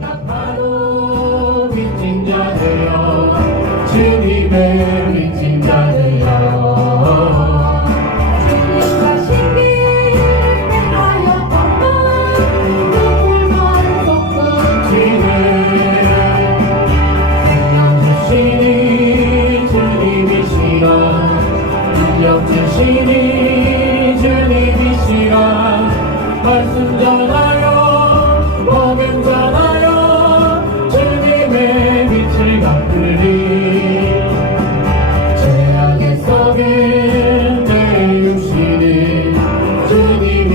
나도 빚진 자 되어 주님의 빚진 자 되어 주님과 신비를 행하였던 눈물만 솟구치네 생명 주시니 주님이시라 능력 주시니 주님이시라 말씀 전하여 복음 전하여 주님의 빛을 갚으리 죄악의 속에 내 육신을 주님이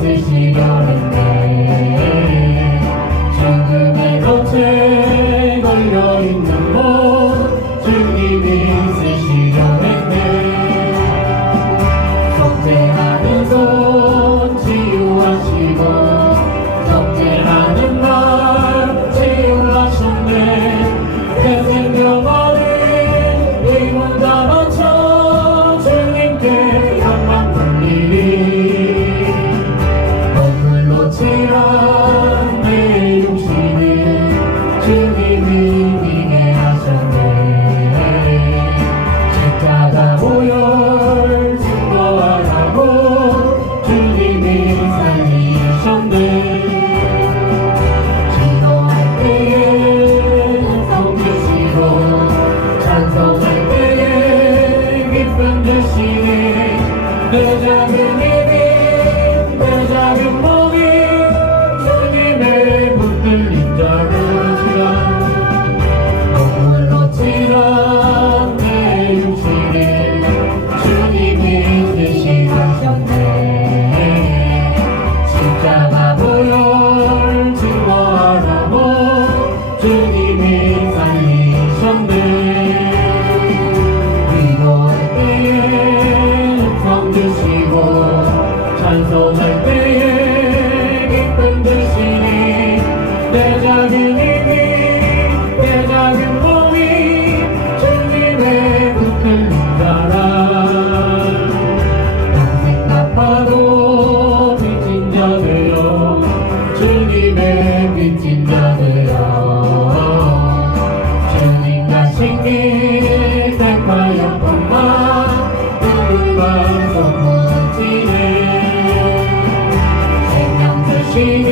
쓰시려 했네 죽음의 덫에 걸려있는 몸 주님이 쓰시려 했네 속죄하는 손 치유하시고 속죄하는 말 치유하셨네 내 생명 얻은 이 몸다 바쳐 주님께 영광 돌리리 거꾸로 칠한 내 육신을 주님이 비게 하셨네 십자가 보혈 증거하라고 주님이 살리셨네 기도할 때에 은총 주시고 찬송할 때에 기쁨 주시니 내 작은 힘이 내 작은 몸이 주님의 붙들린 작은 시간 거꾸로 칠한 내 육신을 주님이 드시셨네 십자가 보혈 증거하라고 주님이 살리셨네 기도할 때에 은총 주시고 찬송할 때에 기쁨 주시니 내 작은 힘이 내 작은 몸이 주님의 붙들린 자라 평생 갚아도 빚진 자 되어 주님의 빚진 자 되어 주님과 신기 택하였건만 눈물만 쏟아지네 생명 주시니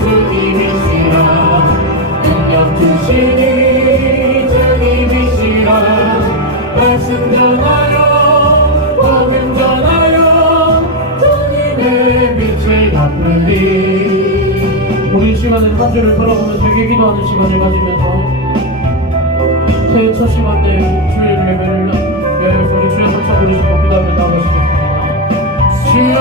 주님이시라 능력 주시니 주님이시라 말씀 전하여 복음 전하여 주님의 빛을 갚으리 우리 시간은 한 주를 돌아보면서 되게 기도하는 시간을 가지면서 새해 첫 시간 때 주일 예배를 우리 주의 성찬 부르시고 기도하며 나가시겠습니다. 주여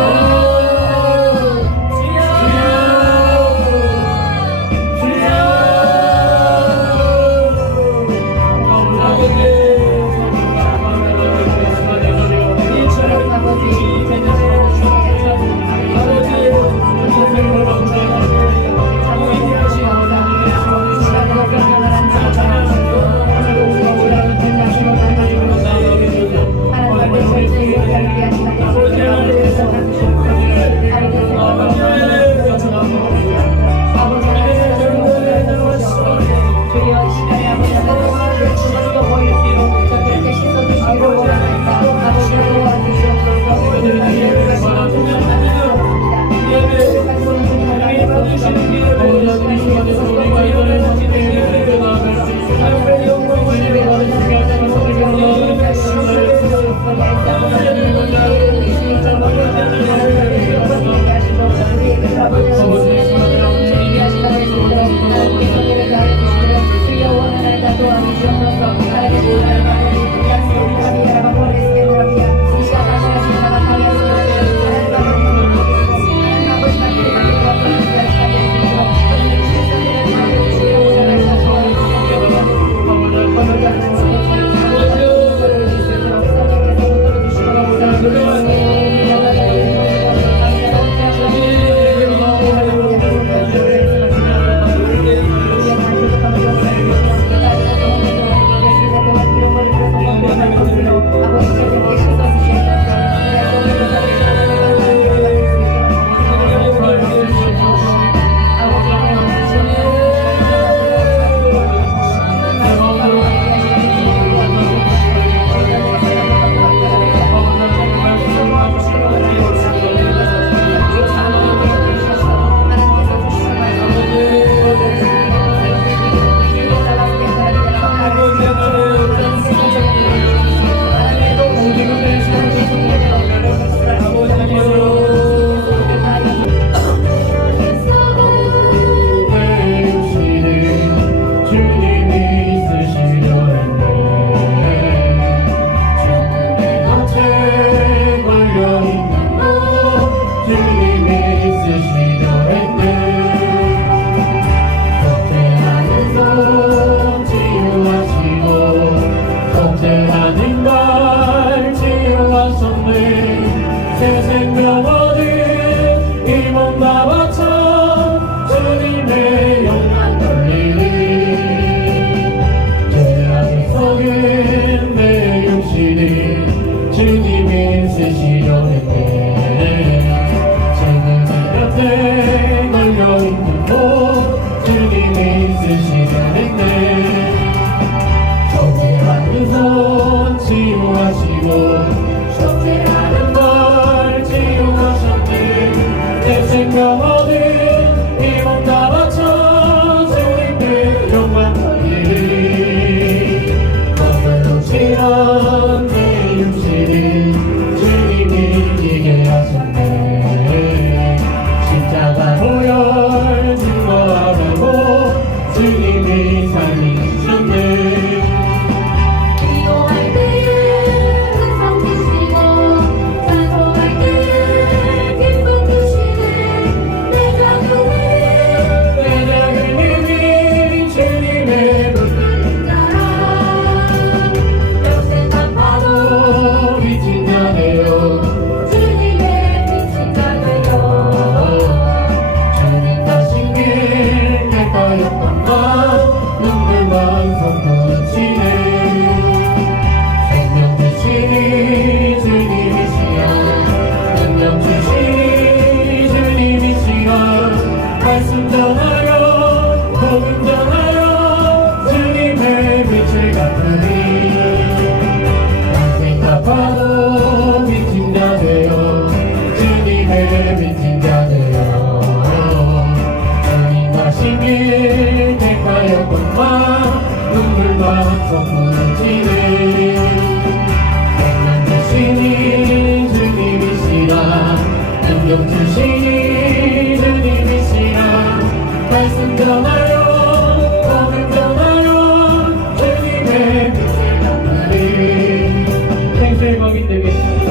주여 원하는 자도 아니시옵소서 길 대가였건만 눈물만 섞어지네 행한 주시니 주님이시라 능력 주시니 주님이시라 말씀 전하여 복음 전하여 주님의 빛을 담으리 생수의 먹이 되겠습니다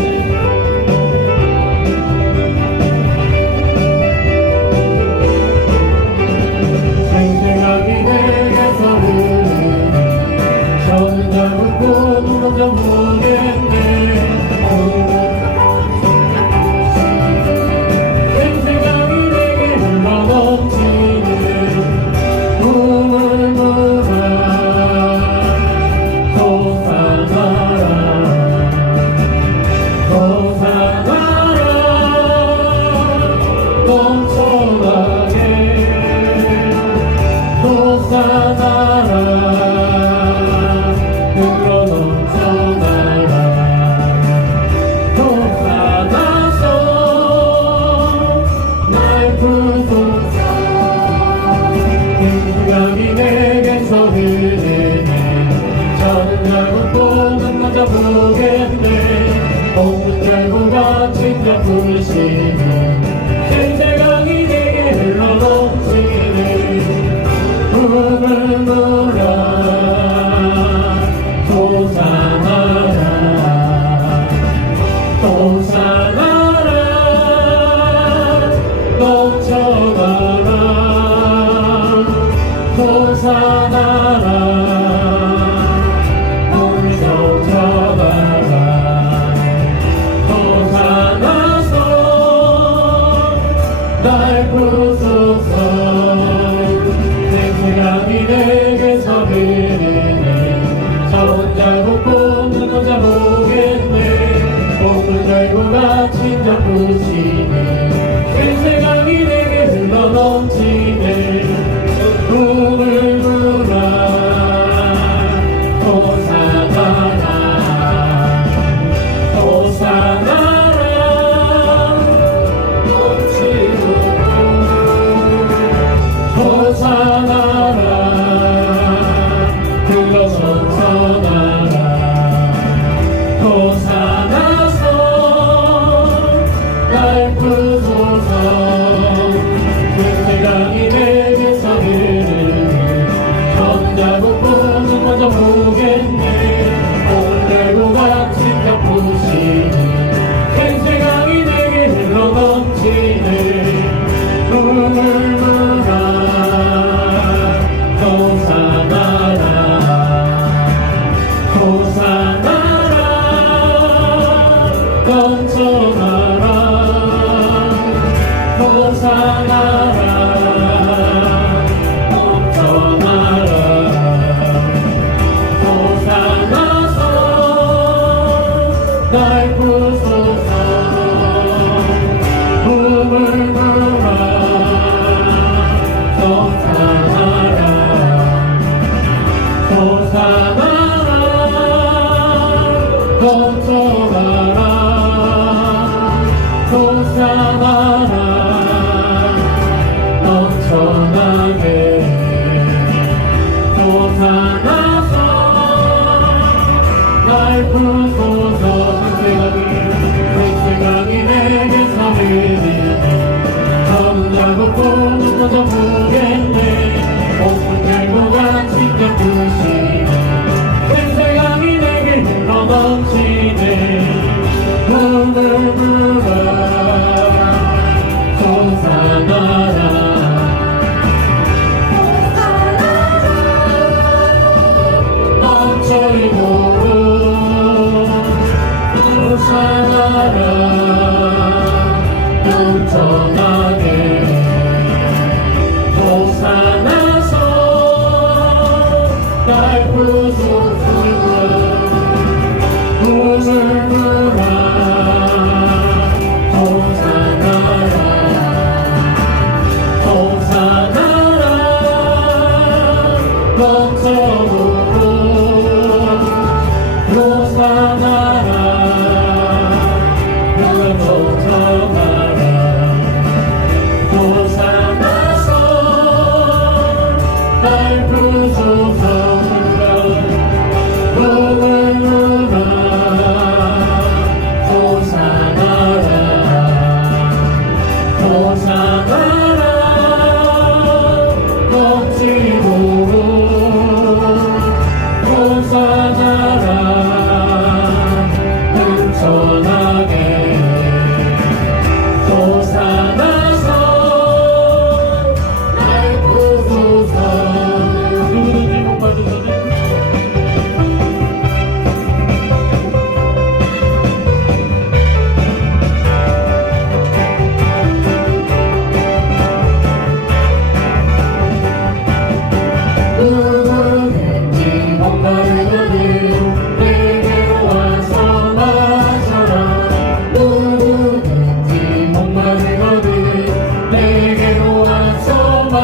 부르시는 생생강이 내게 흘러넘치네 꿈을 물어 호산하라 호산하라 넘쳐가라 호산하라 몸을 넘쳐가라 호산하소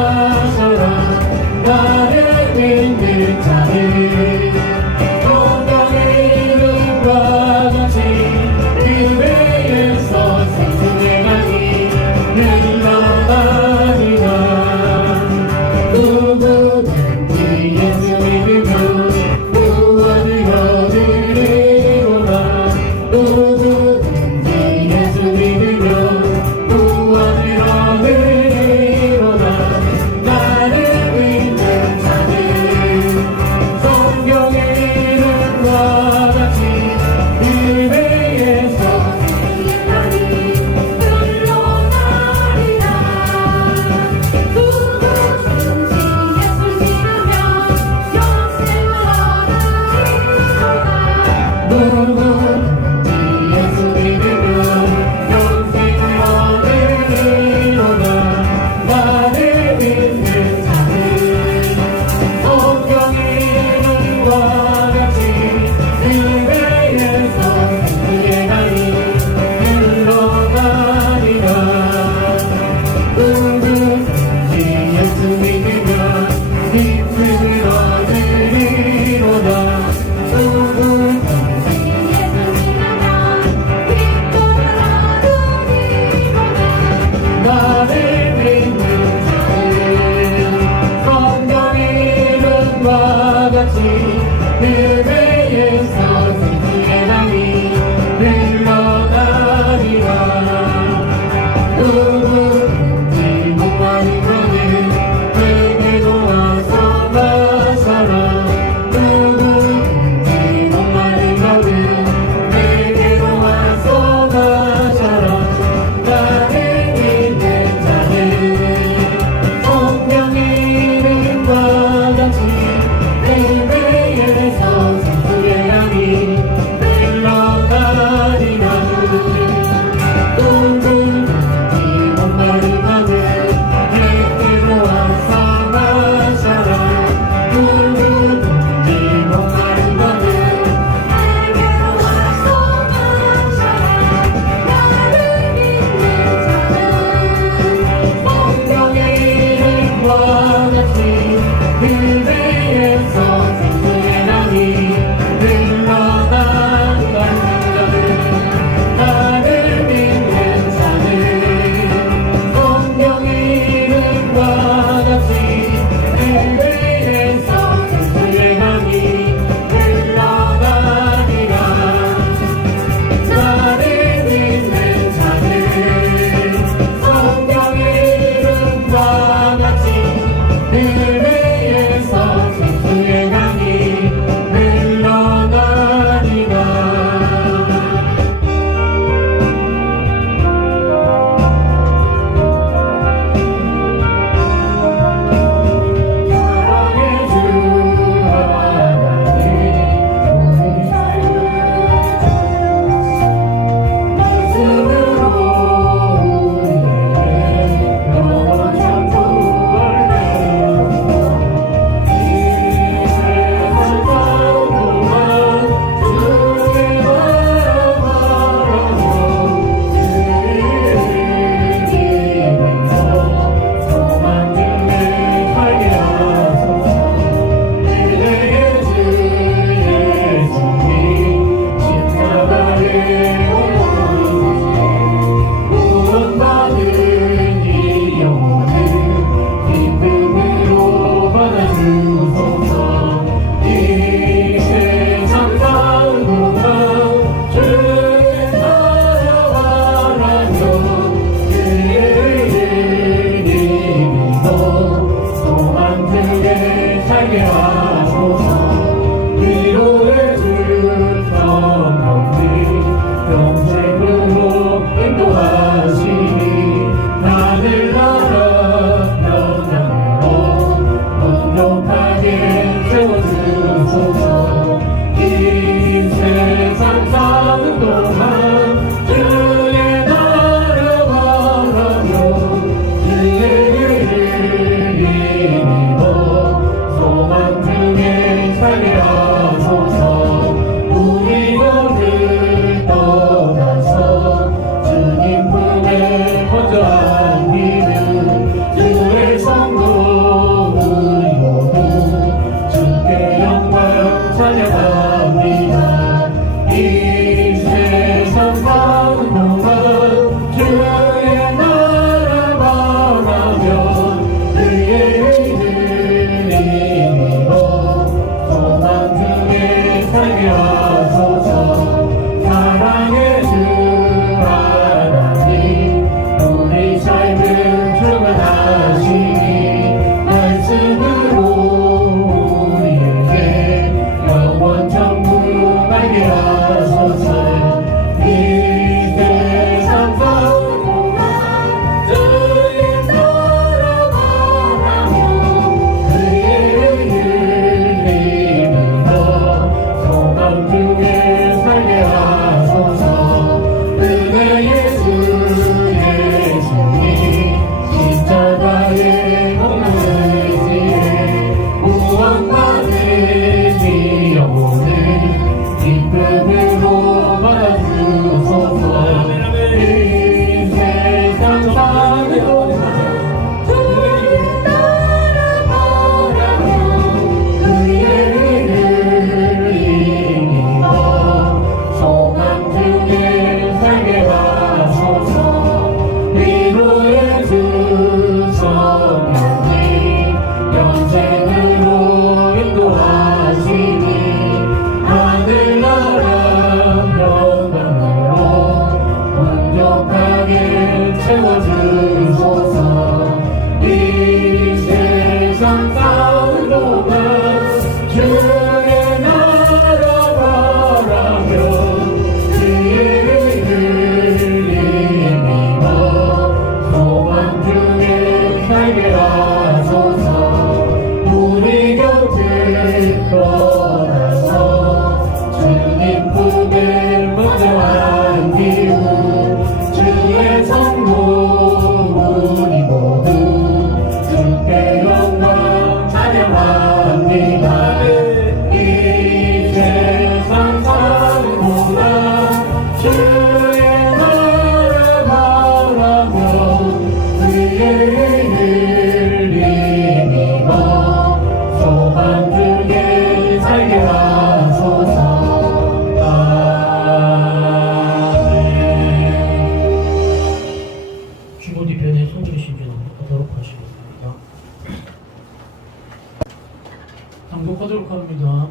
마셔라 나를 믿는 자들 성경의 이름과 같이 그 배에서 생수의 강이 흘러나리라 누구든지 예수 믿으면 구원을 얻으리로라 누구든지 예수 믿으면 구원을 얻으리로라 나를 믿는 자들 성경의 이름과 같이 그 배에서 생수의 강이 흘러나리라 누구든지 예수 믿으면 영생을 얻으리로다 누구든지 예수 믿으면 영생을 얻으리로다 나를 믿는 자들 성경의 이름과 같이 그 배에서 생수의 강이 흘러나리라 누구든지 예수 믿으면 믿음을 얻으리로다 누구든지 예수 믿으면 기쁨을 얻으리로다 나를 믿는 자들 성경의 이름과 같이 그 배에서 생수의 강이 흘러나리라 누구든지 목마른 자는 내게로 와서 마셔라 누구든지 목마른 자는 내게로 와서 마셔라 나를 믿는 자들 성경의 이름과 같이 그 배에서 낭독하도록 합니다.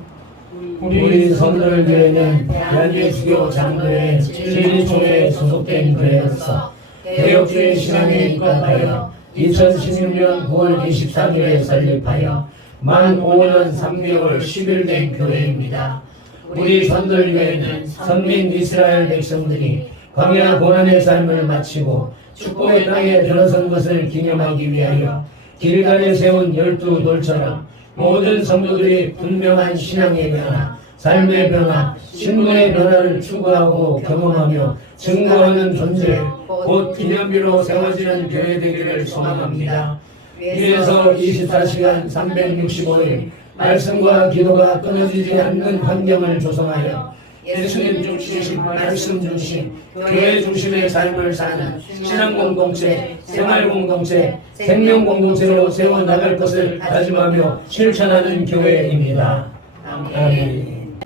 우리 선돌교회는 대한예수교 장로회 제1조에 소속된 교회로서 개혁주의 신앙에 입각하여 2016년 9월 23일에 설립하여 만 5년 3개월 10일 된 교회입니다. 우리 선돌교회는 선민 이스라엘 백성들이 광야 고난의 삶을 마치고 축복의 땅에 들어선 것을 기념하기 위하여 길갈에 세운 12돌처럼 모든 성도들이 분명한 신앙의 변화, 삶의 변화, 신분의 변화를 추구하고 경험하며 증거하는 존재, 곧 기념비로 세워지는 교회 되기를 소망합니다. 이래서 24시간 365일 말씀과 기도가 끊어지지 않는 환경을 조성하여 예수님 중심, 말씀 중심, 교회 중심의 삶을 사는 신앙 공동체, 생활 공동체, 생명 공동체로 세워나갈 것을 다짐하며 실천하는 교회입니다. 아멘.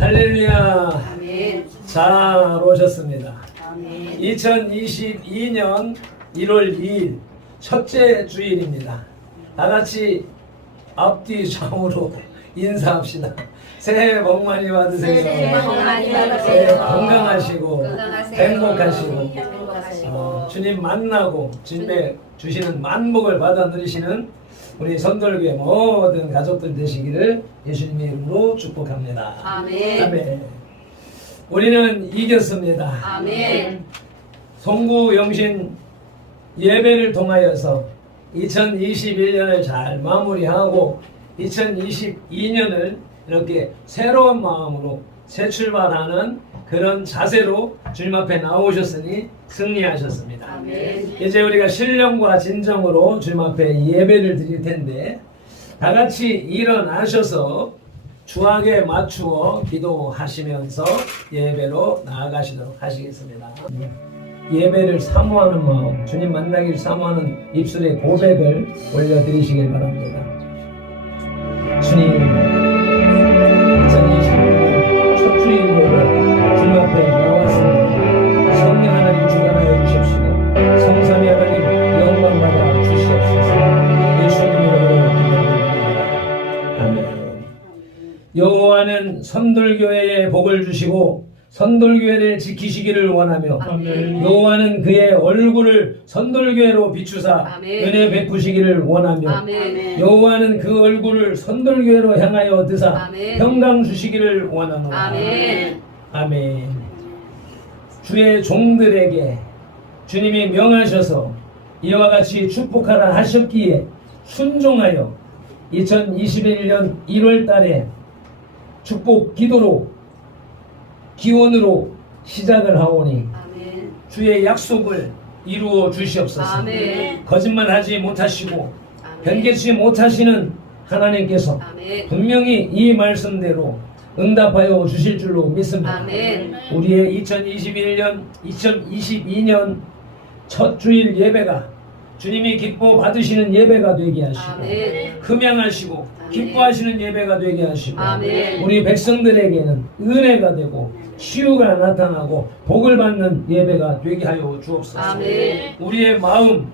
할렐루야. 아멘. 잘 오셨습니다. 아멘. 2022년 1월 2일 첫째 주일입니다. 다 같이 앞뒤 좌우로 인사합시다. 새해 복 많이 받으세요. 새해 복 많이 받으세요. 새해 건강하시고 건강하세요. 행복하시고 주님 만나고 주님의 주시는 만복을 받아 누리시는 우리 선돌교회 모든 가족들 되시기를 예수님의 이름으로 축복합니다. 아멘. 아멘. 우리는 이겼습니다. 아멘. 송구 영신 예배를 통하여서 2021년을 잘 마무리하고 2022년을 이렇게 새로운 마음으로 새 출발하는 그런 자세로 주님 앞에 나오셨으니 승리하셨습니다. 아멘. 이제 우리가 신령과 진정으로 주님 앞에 예배를 드릴 텐데 다 같이 일어나셔서 주악에 맞추어 기도하시면서 예배로 나아가시도록 하시겠습니다. 예배를 사모하는 마음, 주님 만나기를 사모하는 입술의 고백을 올려드리시길 바랍니다. 주님, 2022년 첫 주일 예배 주님 앞에 나왔습니다. 성령 하나님 주관하여 주십시오. 성삼위 하나님 영광 받아 주시옵소서. 예수님 이름으로 기도합니다. 아멘. 여호와는 선돌교회에 복을 주시고 선돌교회를 지키시기를 원하며 아멘. 여호와는 그의 얼굴을 선돌교회로 비추사 아멘. 은혜 베푸시기를 원하며 아멘. 여호와는 그 얼굴을 선돌교회로 향하여 드사 아멘. 평강 주시기를 원하노라. 아멘. 아멘. 주의 종들에게 주님이 명하셔서 이와 같이 축복하라 하셨기에 순종하여 2021년 1월 달에 축복 기도로 기원으로 시작을 하오니 아멘. 주의 약속을 이루어 주시옵소서. 아멘. 거짓말하지 못하시고 아멘. 변개치 못하시는 하나님께서 아멘. 분명히 이 말씀대로 응답하여 주실 줄로 믿습니다. 아멘. 우리의 2022년 첫 주일 예배가 주님이 기뻐 받으시는 예배가 되게 하시고 아멘. 흠양하시고 아멘. 기뻐하시는 예배가 되게 하시고 아멘. 우리 백성들에게는 은혜가 되고 치유가 나타나고 복을 받는 예배가 되게 하여 주옵소서. 아멘. 우리의 마음,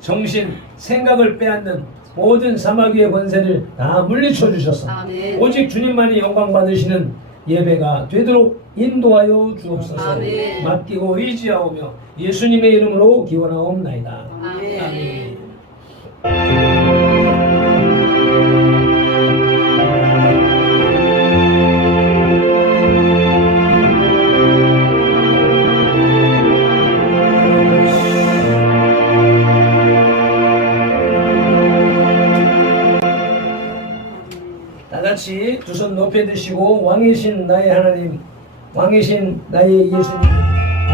정신, 생각을 빼앗는 모든 사마귀의 권세를 다 물리쳐 주셔서 아멘. 오직 주님만이 영광 받으시는 예배가 되도록 인도하여 주옵소서. 아멘. 맡기고 의지하오며 예수님의 이름으로 기원하옵나이다. 아멘. 다같이 두 손 높여 드시고 왕이신 나의 하나님, 왕이신 나의 예수님,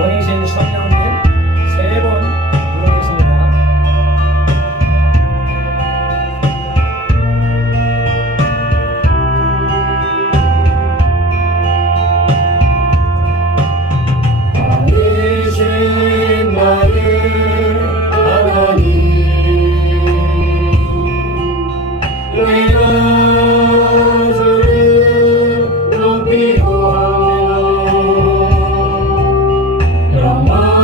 왕이신 성령님 세 번 부르겠습니다. 왕이신 나의 하나님, 주를 높이고 하며 영원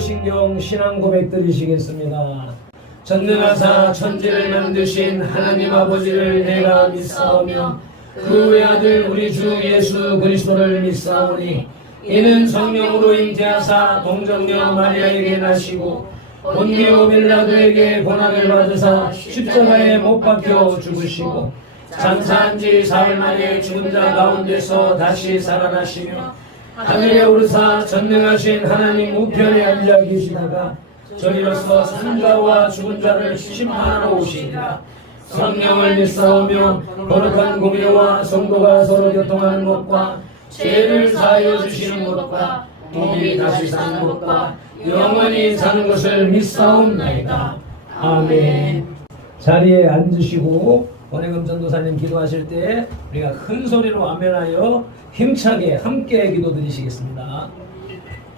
사도신경 신앙 고백 드리시겠습니다. 전능하사 천지를 만드신 하나님 아버지를 내가 믿사오며 그 외아들 우리 주 예수 그리스도를 믿사오니 이는 성령으로 잉태하사 동정녀 마리아에게 나시고 본디오 빌라도에게 고난을 받으사 십자가에 못 박혀 죽으시고 장사한 지 사흘 만에 죽은 자 가운데서 다시 살아나시며 하늘에 오르사 전능하신 하나님 우편에 앉아 계시다가 저리로서 산 자와 죽은 자를 심판하러 오시리라. 성령을 믿사오며 거룩한 공예와 성도가 서로 교통하는 것과 죄를 사하여 주시는 것과 몸이 다시 사는 것과 영원히 사는 것을 믿사옵나이다. 아멘. 자리에 앉으시고 원혜금 전도사님 기도하실 때 우리가 큰 소리로 아멘하여 힘차게 함께 기도드리시겠습니다.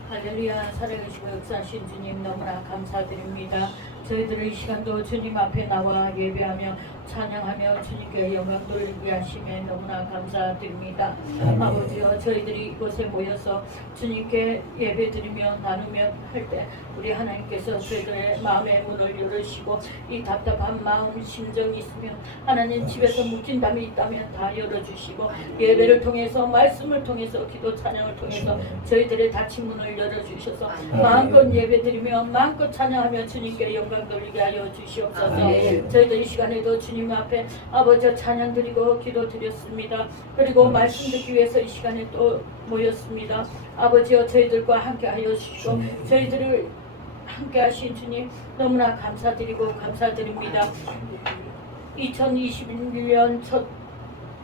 할렐루야. 살아계시고 역사하신 주님 너무나 감사드립니다. 저희들을 이 시간도 주님 앞에 나와 예배하며 찬양하며 주님께 영광 돌리게 하심에 너무나 감사드립니다. 아버지여, 저희들이 이곳에 모여서 주님께 예배드리며 나누며 할 때 우리 하나님께서 저희들의 마음의 문을 열으시고 이 답답한 마음 심정이 있으면 하나님 집에서 묵힌 담이 있다면 다 열어주시고 예배를 통해서 말씀을 통해서 기도 찬양을 통해서 저희들의 닫힌 문을 열어주셔서 마음껏 예배드리며 마음껏 찬양하며 주님께 영광 돌리게 하여 주시옵소서. 저희들 이 시간에도 주님 앞에 아버지 찬양 드리고 기도 드렸습니다. 그리고 말씀 듣기 위해서 이 시간에 또 모였습니다. 아버지여, 저희들과 함께 하여 주시고 저희들을 함께 하신 주님 너무나 감사드리고 감사드립니다. 2021년 첫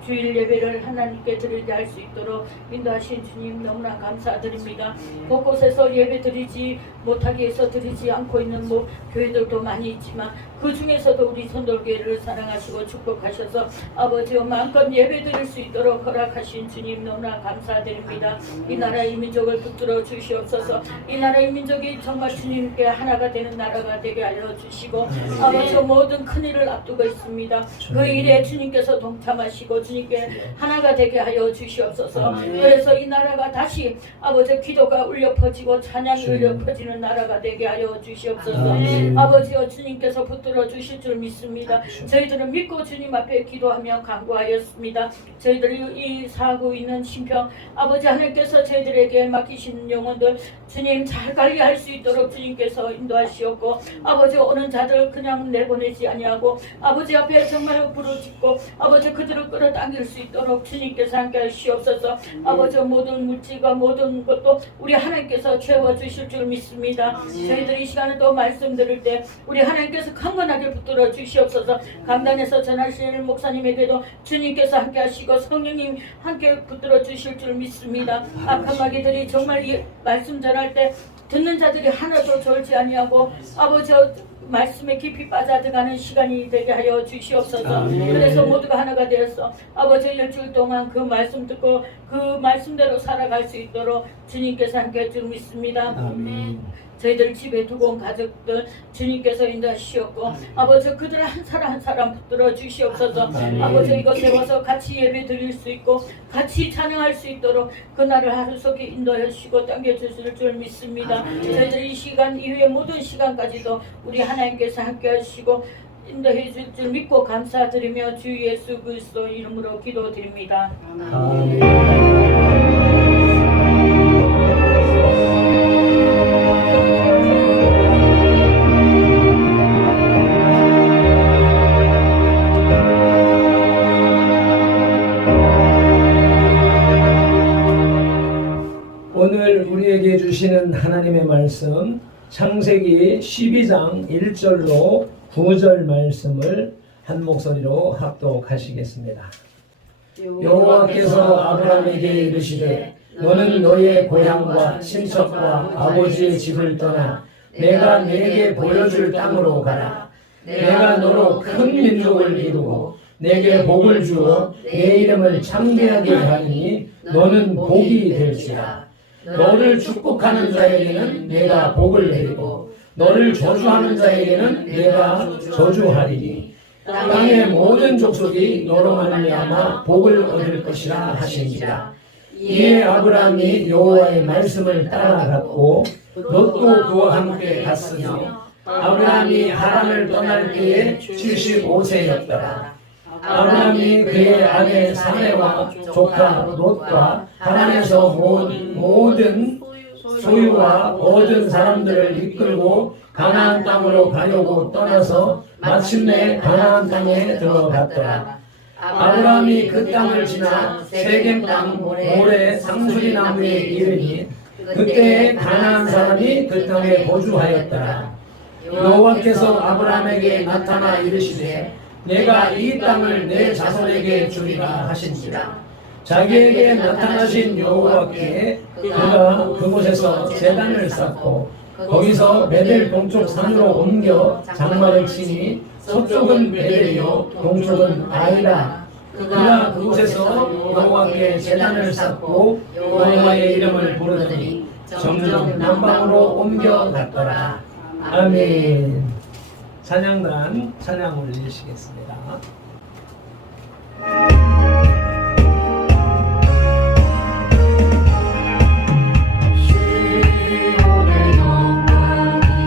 주일 예배를 하나님께 드리게 할 수 있도록 인도하신 주님 너무나 감사드립니다. 곳곳에서 예배 드리지 못하기 위해서 드리지 않고 있는 교회들도 많이 있지만 그 중에서도 우리 선돌교회를 사랑하시고 축복하셔서 아버지와 마음껏 예배 드릴 수 있도록 허락하신 주님 너무나 감사드립니다. 이 나라의 민족을 붙들어 주시옵소서. 이 나라의 민족이 정말 주님께 하나가 되는 나라가 되게 하여 주시고 아버지 모든 큰 일을 앞두고 있습니다. 그 일에 주님께서 동참하시고 주님께 하나가 되게 하여 주시옵소서. 그래서 이 나라가 다시 아버지 기도가 울려 퍼지고 찬양이 울려 퍼지는 나라가 되게 하여 주시옵소서. 아버지여, 주님께서 붙들어 주실 줄 믿습니다. 저희들은 믿고 주님 앞에 기도하며 간구하였습니다. 저희들이 이 사고 있는 심평 아버지 하나님께서 저희들에게 맡기신 영혼들 주님 잘 관리할 수 있도록 주님께서 인도하시옵고 아버지 오는 자들 그냥 내보내지 아니하고 아버지 앞에 정말 부르짖고 아버지 그들을 끌어당길 수 있도록 주님께서 함께 하시옵소서. 아버지 모든 물질과 모든 것도 우리 하나님께서 채워주실 줄 믿습니다. 저희들이 이 시간에도 말씀 들을 때 우리 하나님께서 강건하게 붙들어 주시옵소서. 강단에서 전하실 목사님에게도 주님께서 함께 하시고 성령님 함께 붙들어 주실 줄 믿습니다. 악한 마귀들이 정말 이 말씀 전할 때 듣는 자들이 하나도 졸지 아니하고 아버지 말씀에 깊이 빠져들어가는 시간이 되게 하여 주시옵소서. 그래서 모두가 하나가 되어서 아버지 일주일 동안 그 말씀 듣고 그 말씀대로 살아갈 수 있도록 주님께서 함께 해 줄 믿습니다. 저희들 집에 두고 온 가족들 주님께서 인도하시옵고 아버지 그들 한 사람 한 사람 붙들어 주시옵소서. 아버지 이곳에 와서 같이 예배 드릴 수 있고 같이 찬양할 수 있도록 그날을 하루 속에 인도해 주시고 당겨 주실 줄 믿습니다. 저희들 이 시간 이후에 모든 시간까지도 우리 하나님께서 함께 하시고 인도해 줄 줄 믿고 감사드리며 주 예수 그리스도 이름으로 기도드립니다. 오늘 우리에게 주시는 하나님의 말씀 창세기 12장 1절로 9절 말씀을 한 목소리로 합독하시겠습니다. 여호와께서 아브라함에게 이르시되 너는 너의 고향과 친척과 아버지의 집을 떠나 내가 네게 보여줄 땅으로 가라. 내가 너로 큰 민족을 이루고 내게 복을 주어 내 이름을 창대하게 하리니 너는 복이 될지라. 너를 축복하는 자에게는 내가 복을 내리고 너를 저주하는 자에게는 내가 저주하리니 땅의 모든 족속이 너로 말미암아 복을 얻을 것이라 하시니라. 이에 아브라함이 여호와의 말씀을 따라갔고 롯도 그와 함께 갔으며 아브라함이 하란을 떠날 때에 75세였더라. 아브라함이 그의 아내 사레와 조카 롯과 하란에서 모든 소유와 모든 사람들을 이끌고 가나안 땅으로 가려고 떠나서 마침내 가나안 땅에 들어갔더라. 아브라함이 그 땅을 지나 세겜 땅 모래 상수리 나무에 이르니 그때에 가나안 사람이 그 땅에 거주하였더라. 여호와께서 아브라함에게 나타나 이르시되 내가 이 땅을 내 자손에게 주리라 하신지라. 자기에게 나타나신 여호와께 그가 그곳에서 제단을 쌓고 거기서 베델 동쪽 산으로 옮겨 장막을 치니 서쪽은 베델이요 동쪽은 아이라. 그가 그곳에서 여호와께 제단을 쌓고 여호와의 이름을 부르더니 점점 남방으로 옮겨갔더라. 아멘. 찬양단 찬양 올리시겠습니다. 시온의 영광이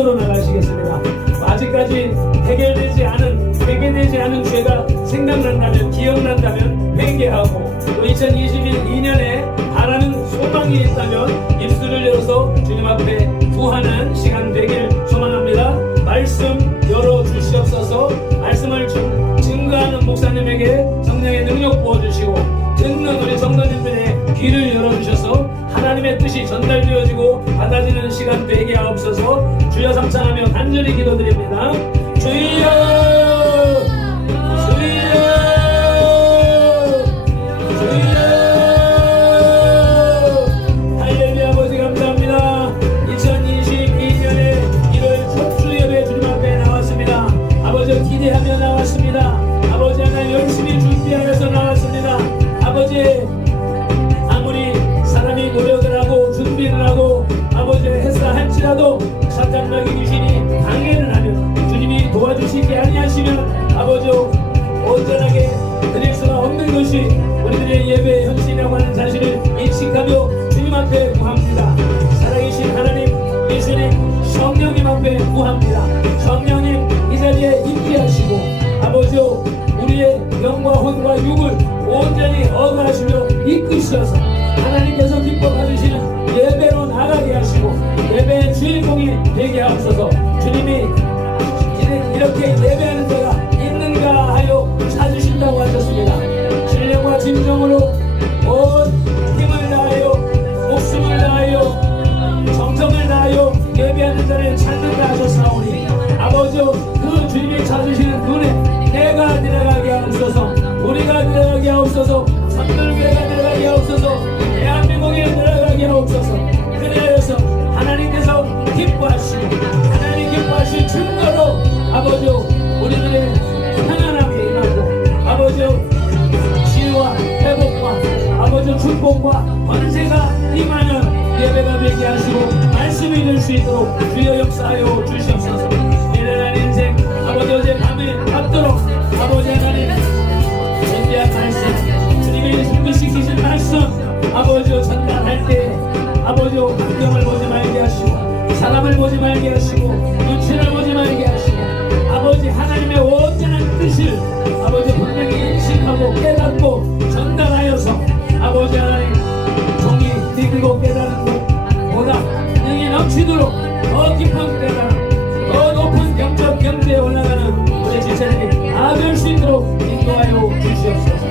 기도로 나가시겠습니다. 아직까지 해결되지 않은 죄가 생각난다면, 기억난다면 회개하고, 또 2022년에 바라는 소망이 있다면 입술을 열어서 주님 앞에 구하는 시간 되길 소망합니다. 말씀 열어주시옵소서. 말씀을 증거하는 목사님에게 성령의 능력 부어주시고, 듣는 우리 성도님들의 귀를 열어주셔서 하나님의 뜻이 전달되어지고 받아지는 시간 되게 하옵소서. 주여 삼창하며 간절히 기도드립니다. 주여 기대하며 나왔습니다. 아버지 하나 열심히 준비하여서 나왔습니다. 아버지 아무리 사람이 노력을 하고 준비를 하고 아버지 했다 할지라도 사탄 마귀 귀신이 방해를 하면 주님이 도와주시지 아니하시면 아버지 온전하게 드릴 수가 없는 것이 우리들의 예배의 현실이라고 하는 사실을 인식하며 주님 앞에 구합니다. 살아계신 하나님, 예수님, 성령님 앞에 구합니다. 성령님 이 자리에 임재하시고 아버지 우리의 영과 혼과 육을 온전히 얻어하시며 이끄셔서 하나님께서 기뻐 받으시는 예배로 나가게 하시고 예배의 주인공이 되게 하옵소서. 주님이 이렇게 예배하는 자가 있는가 하여 찾으신다고 하셨습니다. 신령과 진정으로 온 힘을 다하여 목숨을 다하여 정성을 다하여 예배하는 자를 찾는다 하셨사오니 아버지 그 주님이 찾으시는 눈에 내가 들어가게 하옵소서. 우리가 들어가게 하옵소서. 선들교회가 들어가게 하옵소서. 대한민국에 들어가게 하옵소서. 그래서 하나님께서 기뻐하시고 하나님 기뻐하실 증거로 아버지 우리들의 편안함에 임하고 아버지 치유와 회복과 아버지 축복과 권세가 임하는 예배가 되게 하시고 말씀이 될 수 있도록 주여 역사하여 주시옵소서. 미련한 인생 아버지 어제 밤에 받도록 아버지 하나님 전대한 말씀 주님이 준비시키신 말씀 아버지 전달할 때 아버지 환경을 보지 말게 하시고 사람을 보지 말게 하시고 눈치를 보지 말게 하시고 아버지 하나님의 온전한 뜻을 아버지 분명히 인식하고 깨닫고 전달하여서 아버지 하나님 종이 믿고 깨달은 것보다 능히 넘치도록 더 깊은 깨달음 더 높은 경적 경제에 올라가는 우리 지체들이 다 될 수 있도록 인도하여 주시옵소서.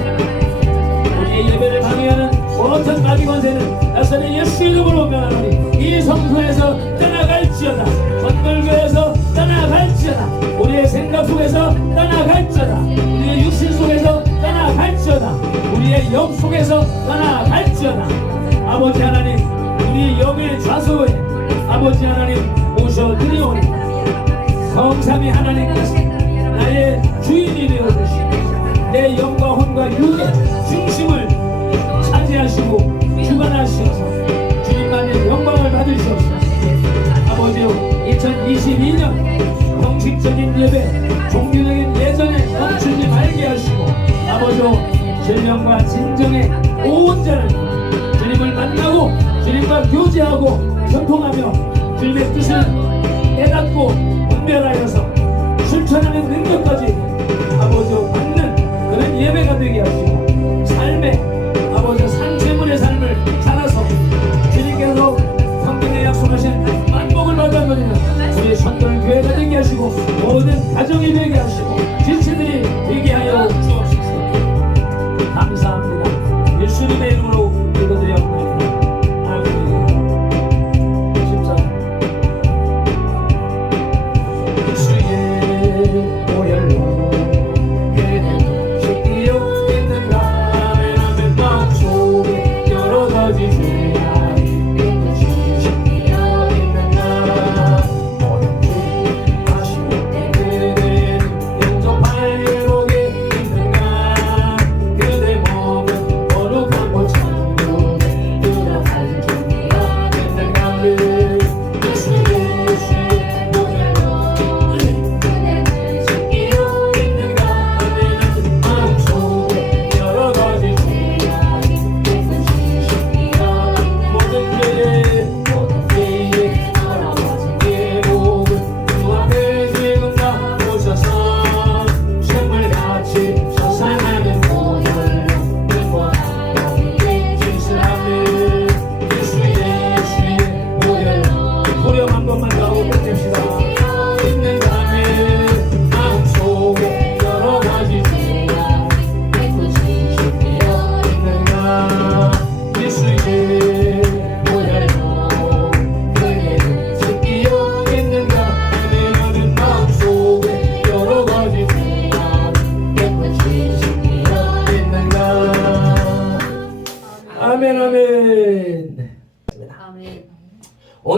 우리의 예배를 방해하는 모든 마귀 권세는 나사렛 예수 이름으로 명하노니 이 성소에서 떠나갈지어다. 건물교에서 떠나갈지어다. 우리의 생각 속에서 떠나갈지어다. 우리의 육신 속에서 떠나갈지어다. 우리의 영 속에서 떠나갈지어다. 아버지 하나님 우리 영의 좌소에 아버지 하나님 모셔드리오니 성삼위 하나님께서 나의 주인이 되어주시고 내 영과 혼과 육의 중심을 차지하시고 주관하시어서 주님만의 영광을 받으시옵소서. 아버지 2022년 형식적인 예배 종교적인 예전에 멈추지 말게 하시고 아버지 신령과 진정의 온전한 주님을 만나고 주님과 교제하고 소통하며 주님의 뜻을 깨닫고 분별하여서 실천하는 능력까지 아버지 받는 그런 예배가 되게 하시고 삶의 아버지 산채문의 삶을 살아서 주님께서 평균에 약속하신 만복을 받아들이는 우리 선돌교회가 되게 하시고 모든 가정이 되게 하시고 지체들이 되게 하여 주옵소서. 감사합니다. 예수님의 이름으로 기도드렸습니다.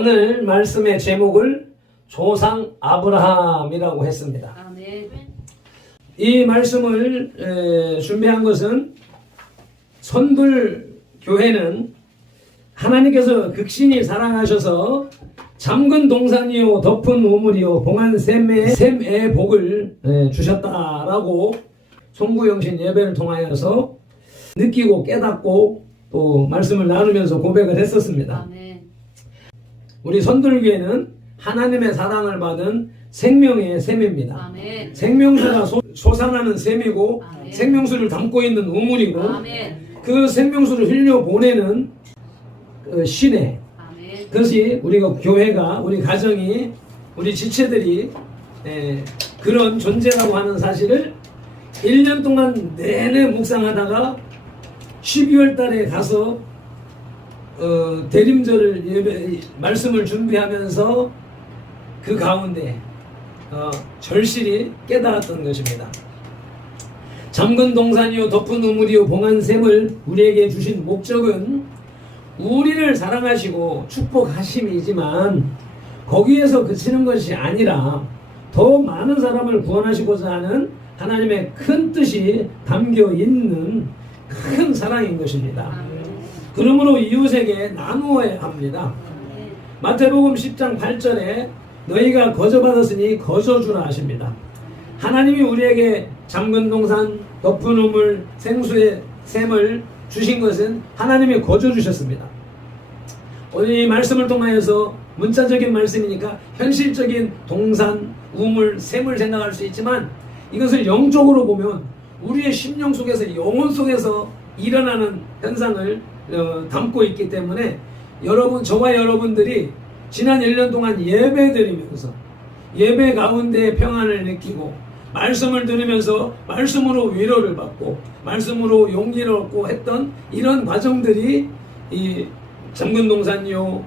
오늘 말씀의 제목을 조상 아브라함이라고 했습니다. 아멘. 이 말씀을 준비한 것은 선불교회는 하나님께서 극신히 사랑하셔서 잠근 동산이요 덮은 우물이요 봉한 샘의 복을 주셨다라고 송구영신 예배를 통하여서 느끼고 깨닫고 또 말씀을 나누면서 고백을 했었습니다. 아멘. 우리 선불교회는 하나님의 사랑을 받은 생명의 샘입니다. 아멘. 생명수가 솟아나는 샘이고 아멘. 생명수를 담고 있는 우물이고 아멘. 그 생명수를 흘려보내는 그 시내, 아멘. 그것이 우리가 교회가 우리 가정이 우리 지체들이 그런 존재라고 하는 사실을 1년 동안 내내 묵상하다가 12월 달에 가서 대림절을 예배 말씀을 준비하면서 그 가운데 절실히 깨달았던 것입니다. 잠근 동산이요 덮은 우물이요 봉한 샘을 우리에게 주신 목적은 우리를 사랑하시고 축복하심이지만 거기에서 그치는 것이 아니라 더 많은 사람을 구원하시고자 하는 하나님의 큰 뜻이 담겨 있는 큰 사랑인 것입니다. 그러므로 이웃에게 나누어야 합니다. 마태복음 10장 8절에 너희가 거저받았으니 거저주라 하십니다. 하나님이 우리에게 잠근 동산, 덮은 우물, 생수의 샘을 주신 것은 하나님이 거저주셨습니다. 오늘 이 말씀을 통하여서 문자적인 말씀이니까 현실적인 동산, 우물, 샘을 생각할 수 있지만 이것을 영적으로 보면 우리의 심령 속에서 영혼 속에서 일어나는 현상을 담고 있기 때문에 저와 여러분들이 지난 1년 동안 예배드리면서 예배 가운데 평안을 느끼고 말씀을 들으면서 말씀으로 위로를 받고 말씀으로 용기를 얻고 했던 이런 과정들이 이 잠근 동산이요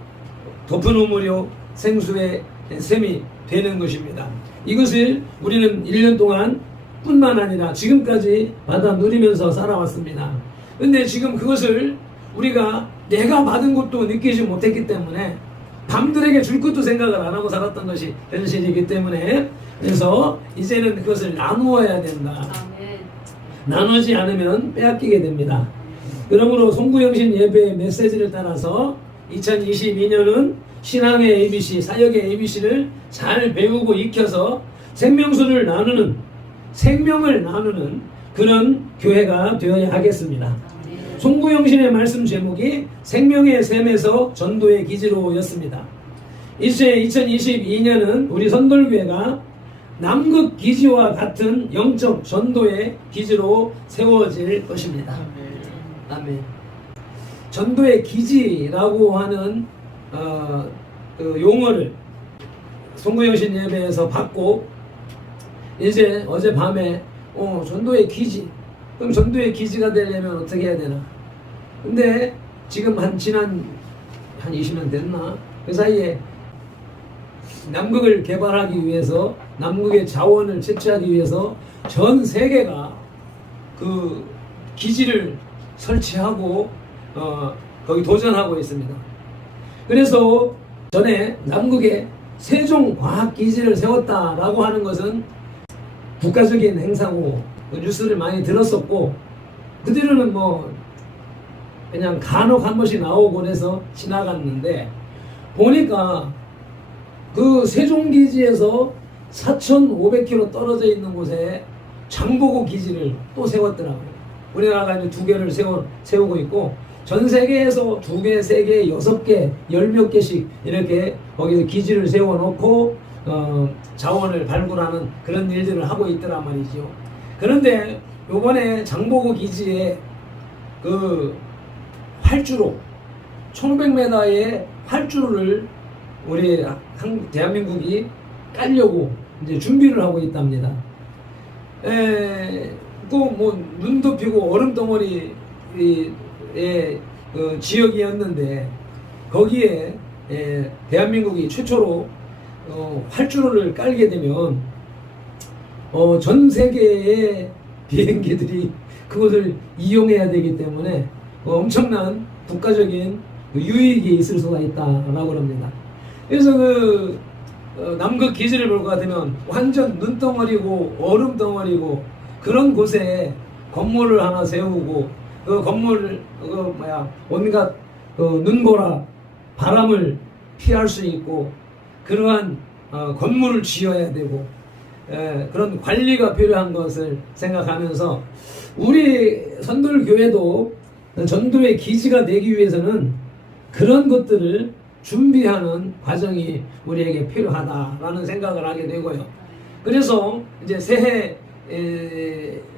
덮은 우물이요 생수의 샘이 되는 것입니다. 이것을 우리는 1년 동안 뿐만 아니라 지금까지 받아 누리면서 살아왔습니다. 근데 지금 그것을 우리가 내가 받은 것도 느끼지 못했기 때문에 남들에게 줄 것도 생각을 안 하고 살았던 것이 현실이기 때문에 그래서 이제는 그것을 나누어야 된다. 아멘. 나누지 않으면 빼앗기게 됩니다. 그러므로 송구영신 예배의 메시지를 따라서 2022년은 신앙의 ABC, 사역의 ABC를 잘 배우고 익혀서 생명수를 나누는, 생명을 나누는 그런 교회가 되어야 하겠습니다. 송구영신의 말씀 제목이 생명의 샘에서 전도의 기지로 였습니다. 이제 2022년은 우리 선돌교회가 남극 기지와 같은 영적 전도의 기지로 세워질 것입니다. 아멘. 전도의 기지라고 하는 그 용어를 송구영신 예배에서 받고 이제 어젯밤에 전도의 기지, 그럼 전도의 기지가 되려면 어떻게 해야 되나? 근데 지금 지난 20년 됐나? 그 사이에 남극을 개발하기 위해서 남극의 자원을 채취하기 위해서 전 세계가 그 기지를 설치하고 거기 도전하고 있습니다. 그래서 전에 남극에 세종과학기지를 세웠다라고 하는 것은 국가적인 행사고 뉴스를 많이 들었었고 그들은 뭐 그냥 간혹 한 번씩 나오곤 해서 지나갔는데 보니까 그 세종기지에서 4,500km 떨어져 있는 곳에 장보고 기지를 또 세웠더라고요. 우리나라가 이제 2개를 세우고 있고 전 세계에서 2개, 3개, 6개, 10몇 개씩 이렇게 거기서 기지를 세워놓고 자원을 발굴하는 그런 일들을 하고 있더란 말이죠. 그런데 요번에 장보고 기지에 그 활주로 1500m의 활주로를 우리 대한민국이 깔려고 이제 준비를 하고 있답니다. 눈 덮이고 얼음 덩어리의 지역이었는데 거기에 대한민국이 최초로 활주로를 깔게 되면 전 세계의 비행기들이 그것을 이용해야 되기 때문에 엄청난 국가적인 유익이 있을 수가 있다라고 합니다. 그래서 남극 기지를 볼 것 같으면 완전 눈덩어리고 얼음 덩어리고 그런 곳에 건물을 하나 세우고 그 건물을 온갖 눈보라 바람을 피할 수 있고 그러한 건물을 지어야 되고 그런 관리가 필요한 것을 생각하면서 우리 선돌교회도 전도의 기지가 되기 위해서는 그런 것들을 준비하는 과정이 우리에게 필요하다라는 생각을 하게 되고요. 그래서 이제 새해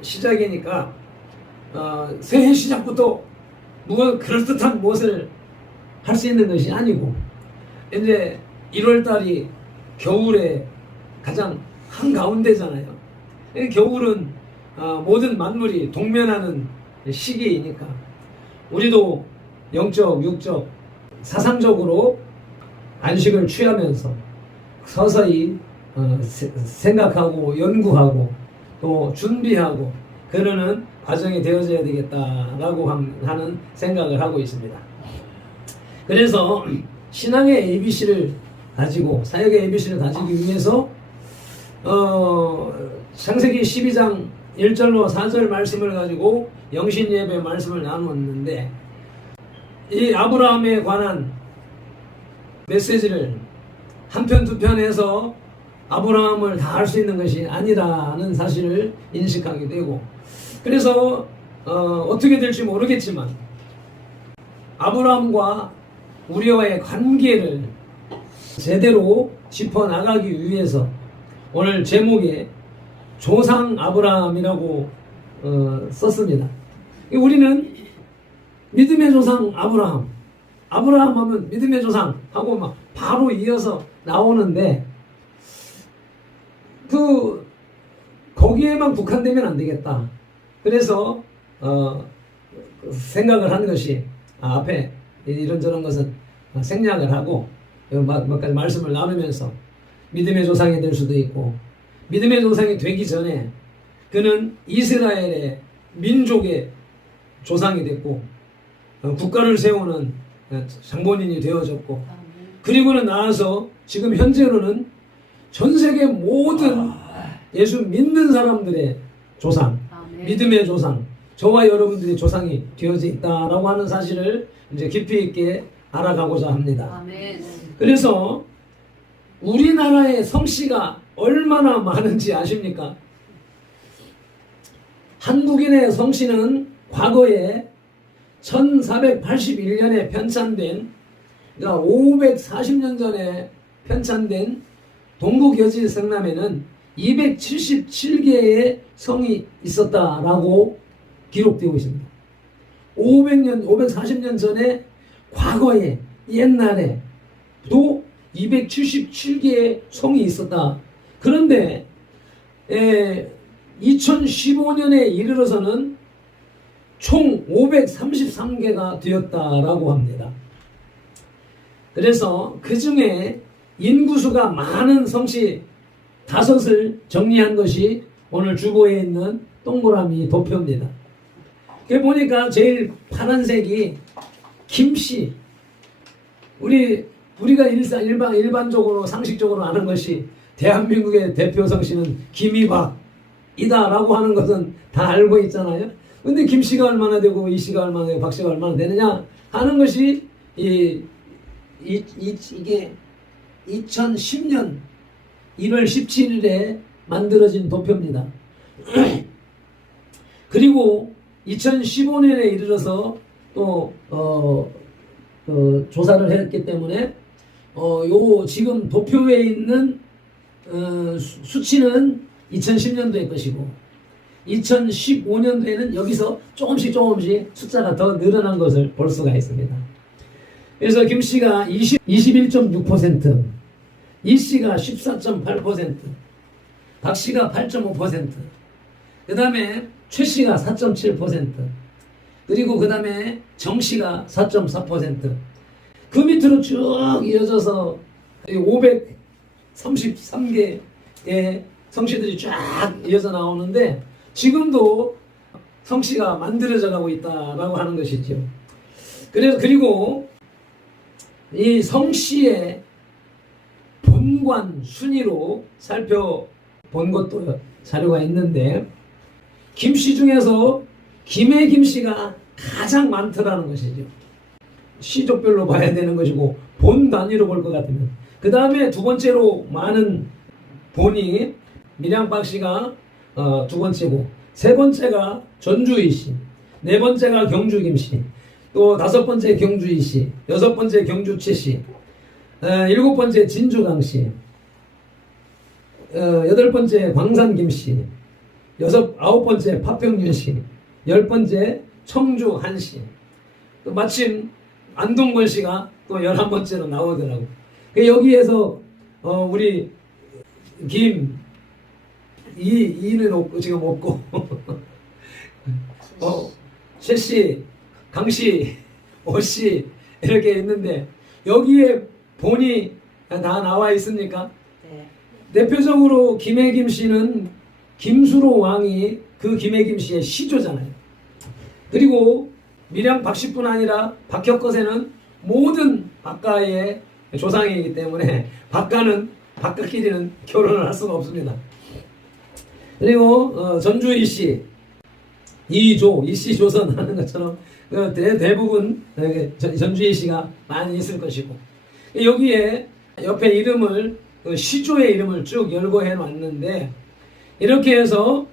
시작이니까 새해 시작부터 그럴듯한 무엇을 할 수 있는 것이 아니고 이제 1월달이 겨울에 가장 한가운데잖아요. 겨울은 모든 만물이 동면하는 시기이니까 우리도 영적, 육적, 사상적으로 안식을 취하면서 서서히 생각하고 연구하고 또 준비하고 그러는 과정이 되어져야 되겠다라고 하는 생각을 하고 있습니다. 그래서 신앙의 ABC를 가지고 사역의 ABC를 가지기 위해서 창세기 12장 1절로 4절 말씀을 가지고 영신예배 말씀을 나누었는데 이 아브라함에 관한 메시지를 한편 두 편 해서 아브라함을 다 할 수 있는 것이 아니라는 사실을 인식하게 되고 그래서 어떻게 될지 모르겠지만 아브라함과 우리와의 관계를 제대로 짚어나가기 위해서 오늘 제목에 조상 아브라함이라고 썼습니다. 우리는 믿음의 조상 아브라함 하면 믿음의 조상 하고 막 바로 이어서 나오는데 거기에만 국한되면 안 되겠다. 그래서 생각을 한 것이 앞에 이런저런 것은 생략을 하고 몇 가지 말씀을 나누면서 믿음의 조상이 될 수도 있고 믿음의 조상이 되기 전에 그는 이스라엘의 민족의 조상이 됐고 국가를 세우는 장본인이 되어졌고 그리고는 나아서 지금 현재로는 전 세계 모든 예수 믿는 사람들의 조상, 믿음의 조상, 저와 여러분들의 조상이 되어져 있다라고 하는 사실을 이제 깊이 있게 알아가고자 합니다. 그래서 우리나라의 성씨가 얼마나 많은지 아십니까? 한국인의 성씨는 과거에 1481년에 편찬된, 그러니까 540년 전에 편찬된 동국여지 성남에는 277개의 성이 있었다라고 기록되고 있습니다. 540년 전에 과거에 옛날에 또 277개의 성이 있었다. 그런데 2015년에 이르러서는 총 533개가 되었다라고 합니다. 그래서 그 중에 인구수가 많은 성씨 5을 정리한 것이 오늘 주보에 있는 동그라미 도표입니다. 그 보니까 제일 파란색이 김씨. 우리가 일반적으로 상식적으로 아는 것이 대한민국의 대표 성씨는 김이박이다라고 하는 것은 다 알고 있잖아요. 근데 김씨가 얼마나 되고 이씨가 얼마나 되고 박씨가 얼마나 되느냐 하는 것이 이게 2010년 1월 17일에 만들어진 도표입니다. 그리고 2015년에 이르러서 또 조사를 했기 때문에 요 지금 도표에 있는 수치는 2010년도의 것이고 2015년도에는 여기서 조금씩 숫자가 더 늘어난 것을 볼 수가 있습니다. 그래서 김씨가 21.6%, 이씨가 14.8%, 박씨가 8.5%, 그 다음에 최씨가 4.7%, 그리고 그 다음에 정씨가 4.4%, 그 밑으로 쭉 이어져서 533개의 성씨들이 쫙 이어져 나오는데 지금도 성씨가 만들어져 가고 있다라고 하는 것이죠. 그리고 이 성씨의 연관 순위로 살펴본 것도 자료가 있는데 김씨 중에서 김해 김씨가 가장 많더라는 것이죠. 시족별로 봐야 되는 것이고 본 단위로 볼 것 같으면 그 다음에 두 번째로 많은 본이 밀양박씨가 두 번째고 세 번째가 전주이씨, 네 번째가 경주김씨, 또 다섯 번째 경주이씨, 여섯 번째 경주치씨, 일곱 번째 진주강씨, 여덟 번째 광산김씨, 아홉 번째 파평윤씨, 열 번째 청주한씨, 또 마침 안동권씨가 또 11번째로 나오더라고. 여기에서 우리 이는 없고 지금 없고 최씨, 강씨, 오씨 이렇게 있는데 여기에 본이 다 나와 있습니까? 네. 대표적으로 김해김 씨는 김수로 왕이 그 김해김 씨의 시조잖아요. 그리고 밀양 박씨뿐 아니라 박혁거세는 모든 박가의 조상이기 때문에 박가끼리는 결혼을 할 수가 없습니다. 그리고 전주 이씨, 이조, 이씨 조선 하는 것처럼 대부분 전주 이씨가 많이 있을 것이고 여기에 옆에 이름을 시조의 이름을 쭉 열거해 놨는데 이렇게 해서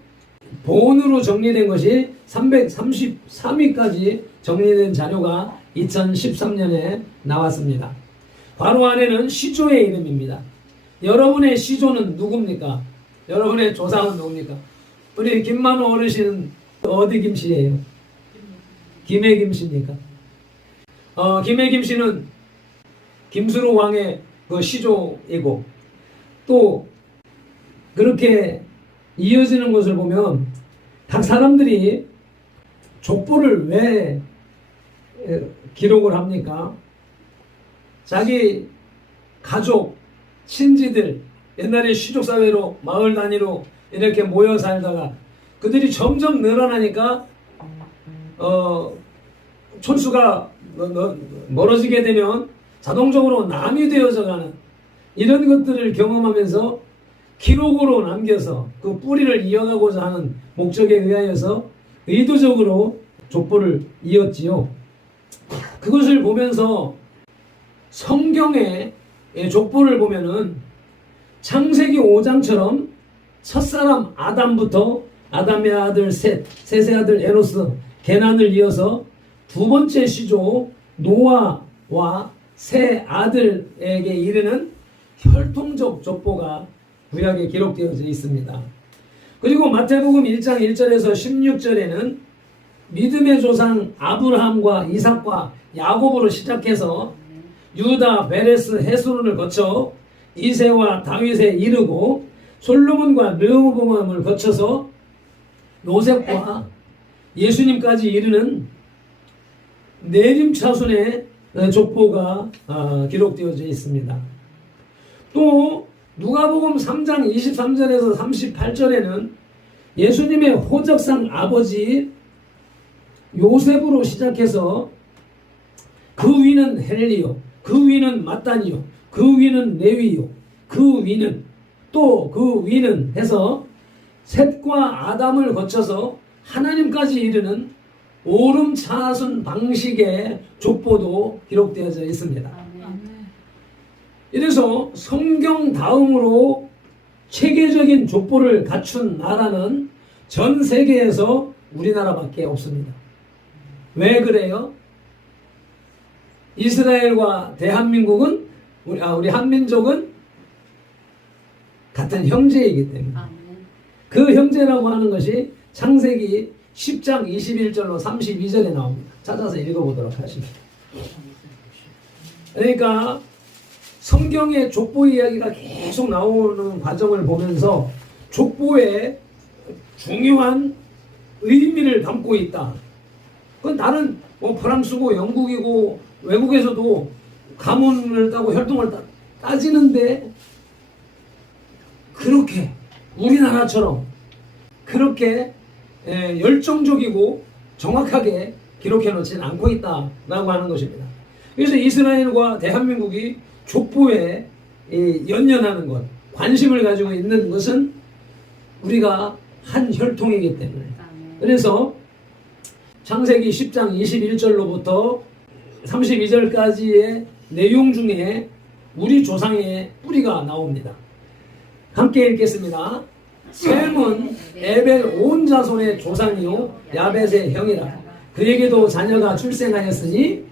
본으로 정리된 것이 333위까지 정리된 자료가 2013년에 나왔습니다. 바로 안에는 시조의 이름입니다. 여러분의 시조는 누굽니까? 여러분의 조상은 누굽니까? 우리 김만호 어르신은 어디 김씨예요? 김해 김씨입니까? 김해 김씨는 김수로 왕의 그 시조이고 또 그렇게 이어지는 것을 보면 각 사람들이 족보를 왜 기록을 합니까? 자기 가족, 친지들, 옛날에 시족사회로 마을 단위로 이렇게 모여 살다가 그들이 점점 늘어나니까 촌수가 멀어지게 되면 자동적으로 남이 되어져 가는 이런 것들을 경험하면서 기록으로 남겨서 그 뿌리를 이어가고자 하는 목적에 의하여서 의도적으로 족보를 이었지요. 그것을 보면서 성경의 족보를 보면은 창세기 5장처럼 첫사람 아담부터 아담의 아들 셋의 아들 에노스, 게난을 이어서 두 번째 시조 노아와 세 아들에게 이르는 혈통적 족보가 구약에 기록되어져 있습니다. 그리고 마태복음 1장 1절에서 16절에는 믿음의 조상 아브라함과 이삭과 야곱으로 시작해서 유다, 베레스, 헤스론을 거쳐 이새와 다윗에 이르고 솔로몬과 르호보암을 거쳐서 요셉과 예수님까지 이르는 내림차순의 족보가 기록되어져 있습니다. 또 누가복음 3장 23절에서 38절에는 예수님의 호적상 아버지 요셉으로 시작해서 그 위는 헬리요, 그 위는 마따니요, 그 위는 레위요, 그 위는 또 그 위는 해서 셋과 아담을 거쳐서 하나님까지 이르는 오름차순 방식의 족보도 기록되어져 있습니다. 이래서 성경 다음으로 체계적인 족보를 갖춘 나라는 전 세계에서 우리나라밖에 없습니다. 왜 그래요? 이스라엘과 대한민국은 우리 한민족은 같은 형제이기 때문에 그 형제라고 하는 것이 창세기 10장 21절로 32절에 나옵니다. 찾아서 읽어보도록 하십니다. 그러니까 성경의 족보 이야기가 계속 나오는 과정을 보면서 족보에 중요한 의미를 담고 있다. 그건 다른 프랑스고 영국이고 외국에서도 가문을 따고 혈통을 따지는데 그렇게 우리나라처럼 그렇게 열정적이고 정확하게 기록해 놓지는 않고 있다라고 하는 것입니다. 그래서 이스라엘과 대한민국이 족보에 연연하는 것, 관심을 가지고 있는 것은 우리가 한 혈통이기 때문에. 그래서 창세기 10장 21절로부터 32절까지의 내용 중에 우리 조상의 뿌리가 나옵니다. 함께 읽겠습니다. 셈은 에벨 온 자손의 조상이요 야벳의 형이라. 그에게도 자녀가 출생하였으니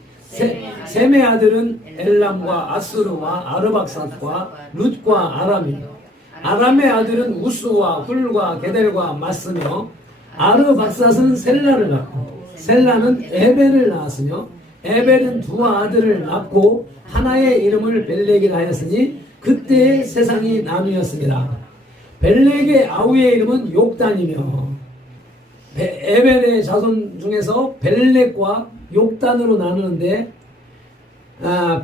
셈의 아들은 엘람과 아스루와 아르박삿과 룻과 아람이요. 아람의 아들은 우스와 훌과 게델과 마스며 아르박삿은 셀라를 낳고 셀라는 에벨을 낳았으며 에벨은 두 아들을 낳고 하나의 이름을 벨렉이라 하였으니 그때의 세상이 나누었습니다. 벨렉의 아우의 이름은 욕단이며 에벨의 자손 중에서 벨렉과 욕단으로 나누는데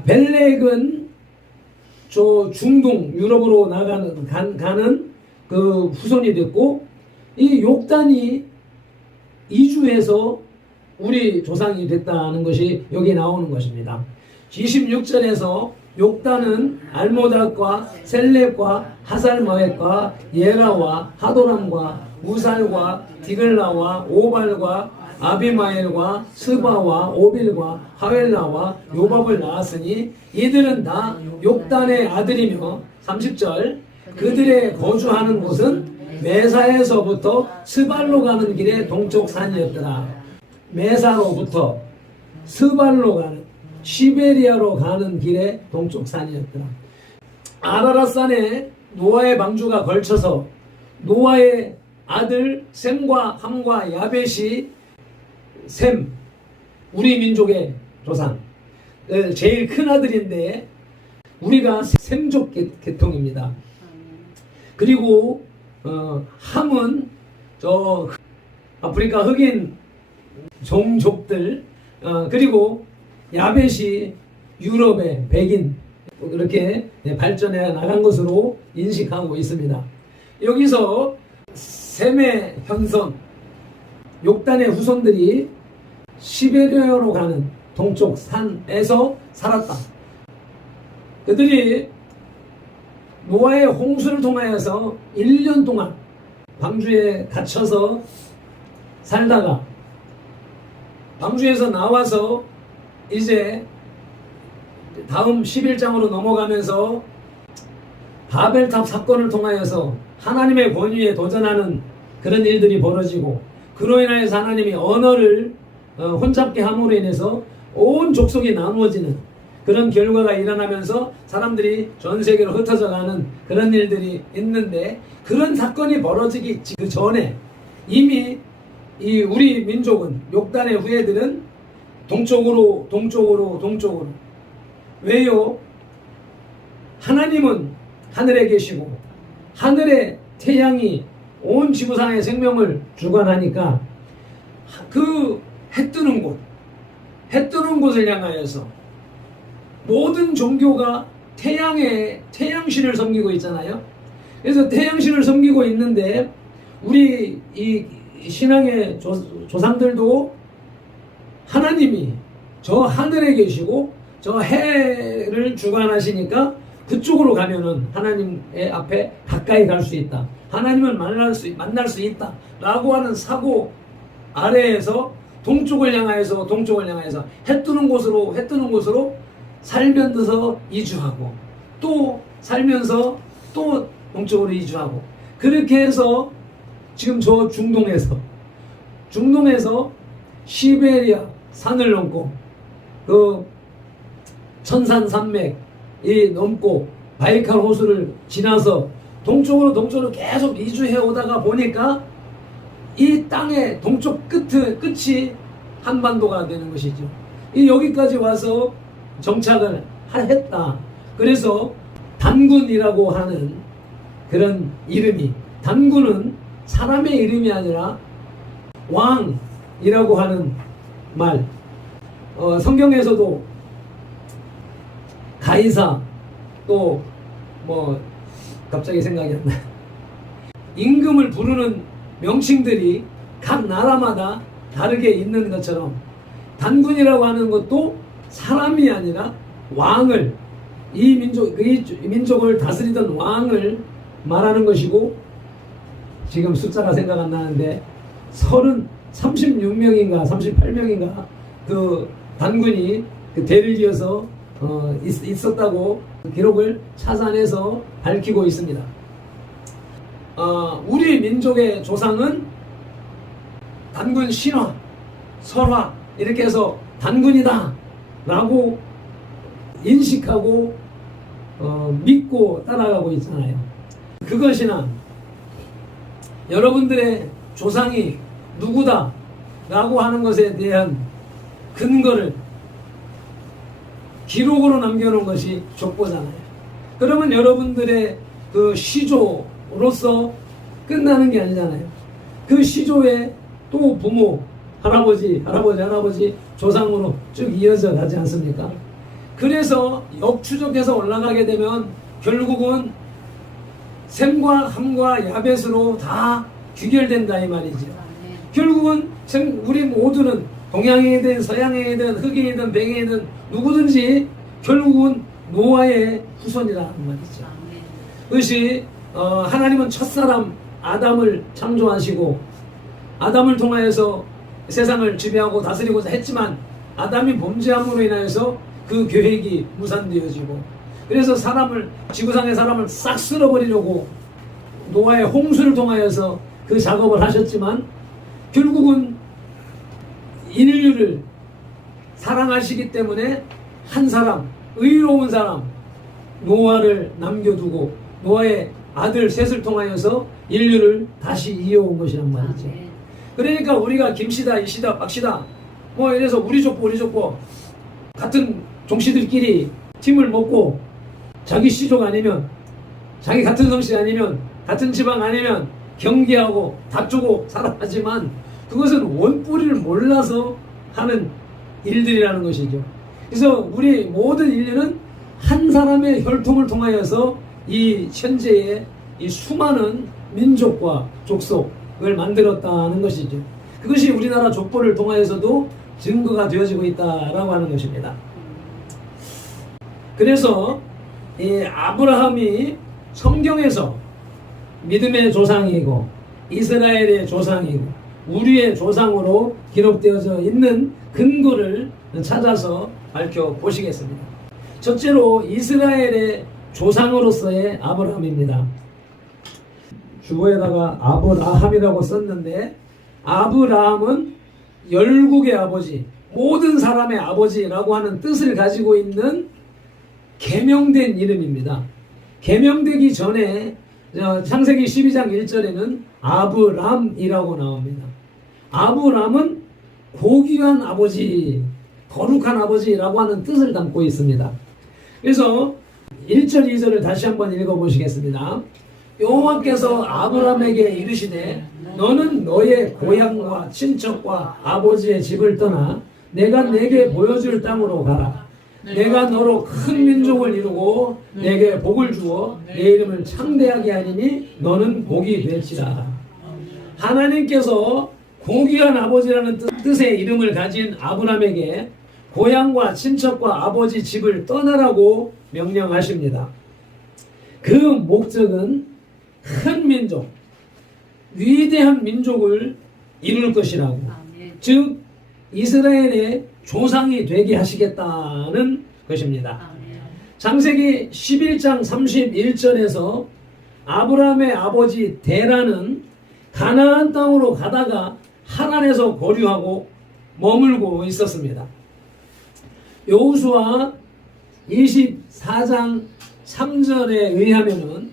벨렉은 저 중동 유럽으로 가는 그 후손이 됐고 이 욕단이 이주해서 우리 조상이 됐다는 것이 여기 나오는 것입니다. 26절에서 욕단은 알모닥과 셀렙과 하살마웻과 예라와 하도람과 우살과 디글라와 오발과 아비마엘과 스바와 오빌과 하웰라와 요밥을 낳았으니 이들은 다 욕단의 아들이며 30절 그들의 거주하는 곳은 메사에서부터 스발로 가는 길의 동쪽 산이었더라. 메사로부터 스발로 가는 시베리아로 가는 길의 동쪽 산이었더라. 아라랏산에 노아의 방주가 걸쳐서 노아의 아들 셈과 함과 야벳이 셈, 우리 민족의 조상, 제일 큰 아들인데 우리가 셈족 계통입니다. 그리고 함은 저 아프리카 흑인 종족들, 그리고 야벳이 유럽의 백인, 그렇게 발전해 나간 것으로 인식하고 있습니다. 여기서 셈의 현성, 욕단의 후손들이 시베리아로 가는 동쪽 산에서 살았다. 그들이 노아의 홍수를 통하여서 1년 동안 방주에 갇혀서 살다가 방주에서 나와서 이제 다음 11장으로 넘어가면서 바벨탑 사건을 통하여서 하나님의 권위에 도전하는 그런 일들이 벌어지고 그로 인하여서 하나님이 언어를 혼잡게 함으로 인해서 온 족속이 나누어지는 그런 결과가 일어나면서 사람들이 전 세계로 흩어져가는 그런 일들이 있는데 그런 사건이 벌어지기 그 전에 이미 이 우리 민족은 욕단의 후예들은 동쪽으로 왜요? 하나님은 하늘에 계시고 하늘의 태양이 온 지구상의 생명을 주관하니까 그 해 뜨는 곳을 향하여서 모든 종교가 태양신을 섬기고 있잖아요. 그래서 태양신을 섬기고 있는데 우리 이 신앙의 조상들도 하나님이 저 하늘에 계시고 저 해를 주관하시니까 그쪽으로 가면은 하나님의 앞에 가까이 갈 수 있다. 하나님을 만날 수 있다. 라고 하는 사고 아래에서 동쪽을 향하여서 해 뜨는 곳으로 살면서 이주하고 또 살면서 또 동쪽으로 이주하고 그렇게 해서 지금 저 중동에서 시베리아 산을 넘고 그 천산산맥이 넘고 바이칼 호수를 지나서 동쪽으로 계속 이주해 오다가 보니까 이 땅의 동쪽 끝이 한반도가 되는 것이죠. 이 여기까지 와서 정착을 했다. 그래서 단군이라고 하는 그런 이름이, 단군은 사람의 이름이 아니라 왕이라고 하는 말. 성경에서도 가이사, 또 뭐 갑자기 생각이 안 나. 임금을 부르는 명칭들이 각 나라마다 다르게 있는 것처럼 단군이라고 하는 것도 사람이 아니라 왕을 이 민족을 다스리던 왕을 말하는 것이고, 지금 숫자가 생각 안 나는데 36명인가 38명인가 그 단군이 그 대를 이어서 있었다고 기록을 찾아내서 밝히고 있습니다. 우리 민족의 조상은 단군 신화, 설화 이렇게 해서 단군이다 라고 인식하고 믿고 따라가고 있잖아요. 그것이나 여러분들의 조상이 누구다 라고 하는 것에 대한 근거를 기록으로 남겨놓은 것이 족보잖아요. 그러면 여러분들의 그 시조로서 끝나는 게 아니잖아요. 그 시조에 또 부모, 할아버지 조상으로 쭉 이어져 가지 않습니까? 그래서 역추적해서 올라가게 되면 결국은 셈과 함과 야벳으로 다 귀결된다 이 말이죠. 결국은 우리 모두는 동양인이든 서양인이든 흑인이든 백인이든 누구든지 결국은 노아의 후손이라는 말이죠. 그것이 하나님은 첫사람 아담을 창조하시고 아담을 통하여서 세상을 지배하고 다스리고자 했지만 아담이 범죄함으로 인하여서 그 계획이 무산되어지고, 그래서 지구상의 사람을 싹 쓸어버리려고 노아의 홍수를 통하여서 그 작업을 하셨지만 결국은 인류를 사랑하시기 때문에 한 사람, 의로운 사람 노아를 남겨두고 노아의 아들 셋을 통하여서 인류를 다시 이어온 것이란 말이죠. 그러니까 우리가 김씨다, 이씨다, 박씨다 뭐 이래서 우리 족보 같은 종씨들끼리 팀을 먹고 자기 씨족 아니면 자기 같은 성씨 아니면 같은 지방 아니면 경계하고 다투고 살아가지만 그것은 원뿌리를 몰라서 하는 일들이라는 것이죠. 그래서 우리 모든 인류는 한 사람의 혈통을 통하여서 이 현재의 이 수많은 민족과 족속을 만들었다는 것이죠. 그것이 우리나라 족보를 통하여서도 증거가 되어지고 있다라고 하는 것입니다. 그래서 이 아브라함이 성경에서 믿음의 조상이고 이스라엘의 조상이고 우리의 조상으로 기록되어져 있는 근거를 찾아서 밝혀보시겠습니다. 첫째로 이스라엘의 조상으로서의 아브라함입니다. 주보에다가 아브라함이라고 썼는데 아브라함은 열국의 아버지, 모든 사람의 아버지라고 하는 뜻을 가지고 있는 계명된 이름입니다. 계명되기 전에 창세기 12장 1절에는 아브람이라고 나옵니다. 아브람은 고귀한 아버지, 거룩한 아버지라고 하는 뜻을 담고 있습니다. 그래서 1절 2절을 다시 한번 읽어보시겠습니다. 여호와께서 아브람에게 이르시되 너는 너의 고향과 친척과 아버지의 집을 떠나 내가 내게 보여줄 땅으로 가라. 내가 너로 큰 민족을 이루고 내게 복을 주어 내 이름을 창대하게 하리니 너는 복이 될지라. 하나님께서 고귀한 아버지라는 뜻의 이름을 가진 아브람에게 고향과 친척과 아버지 집을 떠나라고 명령하십니다. 그 목적은 큰 민족, 위대한 민족을 이룰 것이라고, 즉 이스라엘의 조상이 되게 하시겠다는 것입니다. 창세기 11장 31절에서 아브라함의 아버지 데라는 가나안 땅으로 가다가 하란에서 거류하고 머물고 있었습니다. 여호수아 24장 3절에 의하면은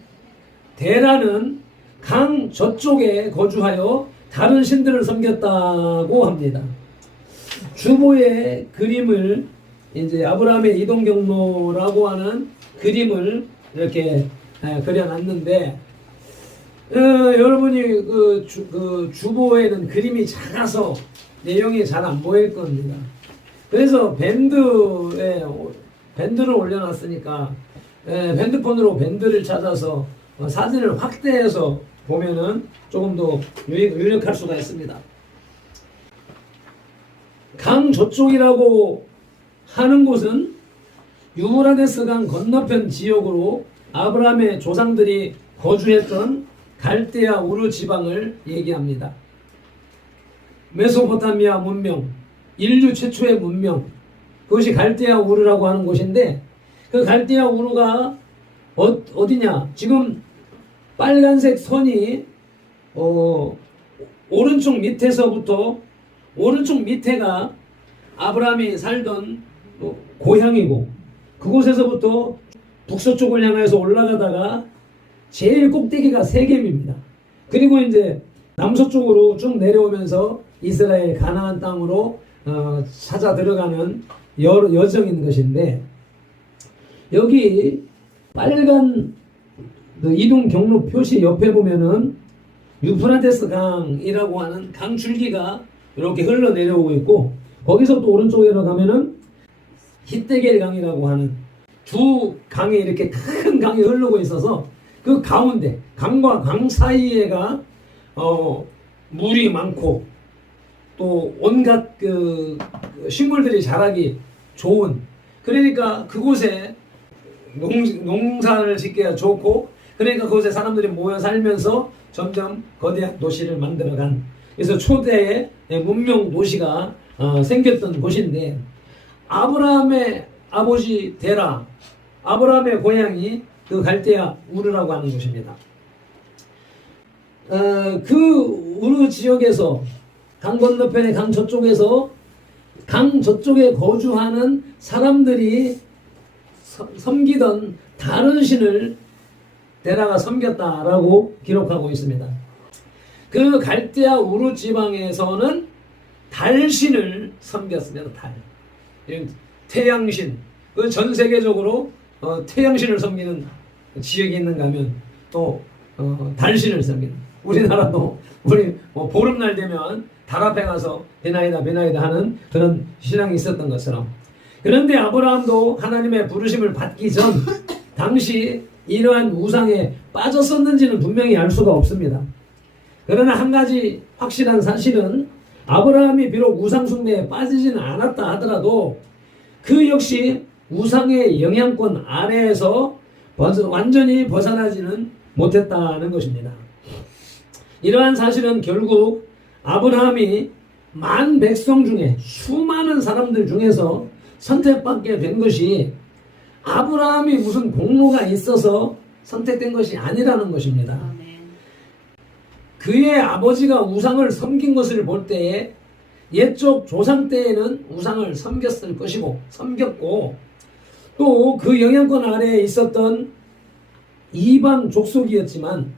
데라는 강 저쪽에 거주하여 다른 신들을 섬겼다고 합니다. 주보의 그림을 이제 아브라함의 이동 경로라고 하는 그림을 이렇게 그려놨는데 여러분이 그 주보에는 그림이 작아서 내용이 잘 안 보일 겁니다. 그래서 밴드를 올려놨으니까 핸드폰으로 밴드를 찾아서 사진을 확대해서 보면은 조금 더 유력할 수가 있습니다. 강 저쪽이라고 하는 곳은 유브라데스 강 건너편 지역으로 아브라함의 조상들이 거주했던 갈대아 우르 지방을 얘기합니다. 메소포타미아 문명, 인류 최초의 문명, 그것이 갈대아 우르라고 하는 곳인데, 그 갈대아 우르가 어디냐? 지금 빨간색 선이 오른쪽 밑에서부터, 오른쪽 밑에가 아브라함이 살던 고향이고, 그곳에서부터 북서쪽을 향해서 올라가다가 제일 꼭대기가 세겜입니다. 그리고 이제 남서쪽으로 쭉 내려오면서 이스라엘 가나안 땅으로 찾아 들어가는 여정인 것인데, 여기 빨간 이동 경로 표시 옆에 보면은 유프라테스 강이라고 하는 강줄기가 이렇게 흘러내려오고 있고, 거기서 또 오른쪽으로 가면은 히데겔 강이라고 하는 두 강이 이렇게 큰 강이 흐르고 있어서 그 가운데 강과 강 사이에가 물이 많고 또 온갖 그 식물들이 자라기 좋은, 그러니까 그곳에 농사를 짓기가 좋고, 그러니까 그곳에 사람들이 모여 살면서 점점 거대한 도시를 만들어간, 그래서 초대의 문명 도시가 생겼던 곳인데, 아브라함의 아버지 데라, 아브라함의 고향이 그 갈대아 우르라고 하는 곳입니다. 그 우르 지역에서 강 건너편의 강 저쪽에서 강 저쪽에 거주하는 사람들이 섬기던 다른 신을 데라가 섬겼다라고 기록하고 있습니다. 그 갈대아 우르 지방에서는 달신을 섬겼습니다. 달. 태양신. 그 전 세계적으로 태양신을 섬기는 지역이 있는가 하면 또 달신을 섬기는. 우리나라도 우리 보름날 되면 달 앞에 가서 베나이다 베나이다 하는 그런 신앙이 있었던 것처럼, 그런데 아브라함도 하나님의 부르심을 받기 전 당시 이러한 우상에 빠졌었는지는 분명히 알 수가 없습니다. 그러나 한 가지 확실한 사실은 아브라함이 비록 우상 숭배에 빠지지는 않았다 하더라도 그 역시 우상의 영향권 아래에서 완전히 벗어나지는 못했다는 것입니다. 이러한 사실은 결국 아브라함이 만 백성 중에 수많은 사람들 중에서 선택받게 된 것이 아브라함이 무슨 공로가 있어서 선택된 것이 아니라는 것입니다. 그의 아버지가 우상을 섬긴 것을 볼 때에 옛적 조상 때에는 우상을 섬겼을 것이고 섬겼고, 또 그 영향권 아래에 있었던 이방 족속이었지만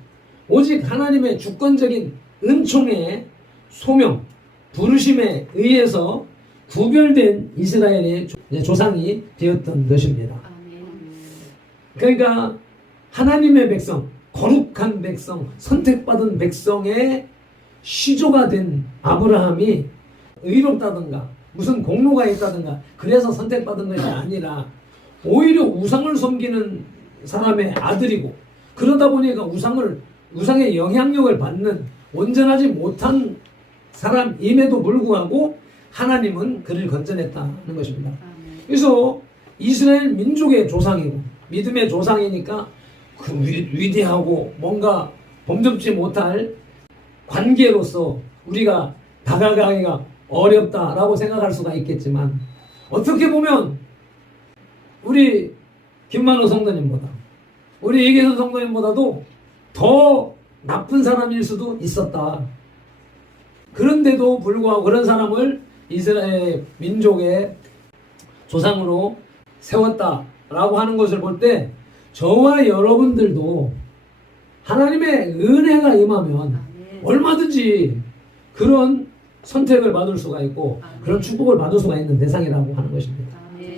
오직 하나님의 주권적인 은총의 소명, 부르심에 의해서 구별된 이스라엘의 조상이 되었던 것입니다. 그러니까 하나님의 백성, 거룩한 백성, 선택받은 백성의 시조가 된 아브라함이 의롭다든가 무슨 공로가 있다든가 그래서 선택받은 것이 아니라 오히려 우상을 섬기는 사람의 아들이고, 그러다 보니까 우상의 영향력을 받는 온전하지 못한 사람임에도 불구하고 하나님은 그를 건져냈다는 것입니다. 그래서 이스라엘 민족의 조상이고 믿음의 조상이니까 그 위대하고 뭔가 범접지 못할 관계로서 우리가 다가가기가 어렵다라고 생각할 수가 있겠지만, 어떻게 보면 우리 김만호 성도님보다, 우리 이계선 성도님보다도 더 나쁜 사람일 수도 있었다. 그런데도 불구하고 그런 사람을 이스라엘 민족의 조상으로 세웠다라고 하는 것을 볼 때 저와 여러분들도 하나님의 은혜가 임하면 얼마든지 그런 선택을 받을 수가 있고 그런 축복을 받을 수가 있는 대상이라고 하는 것입니다.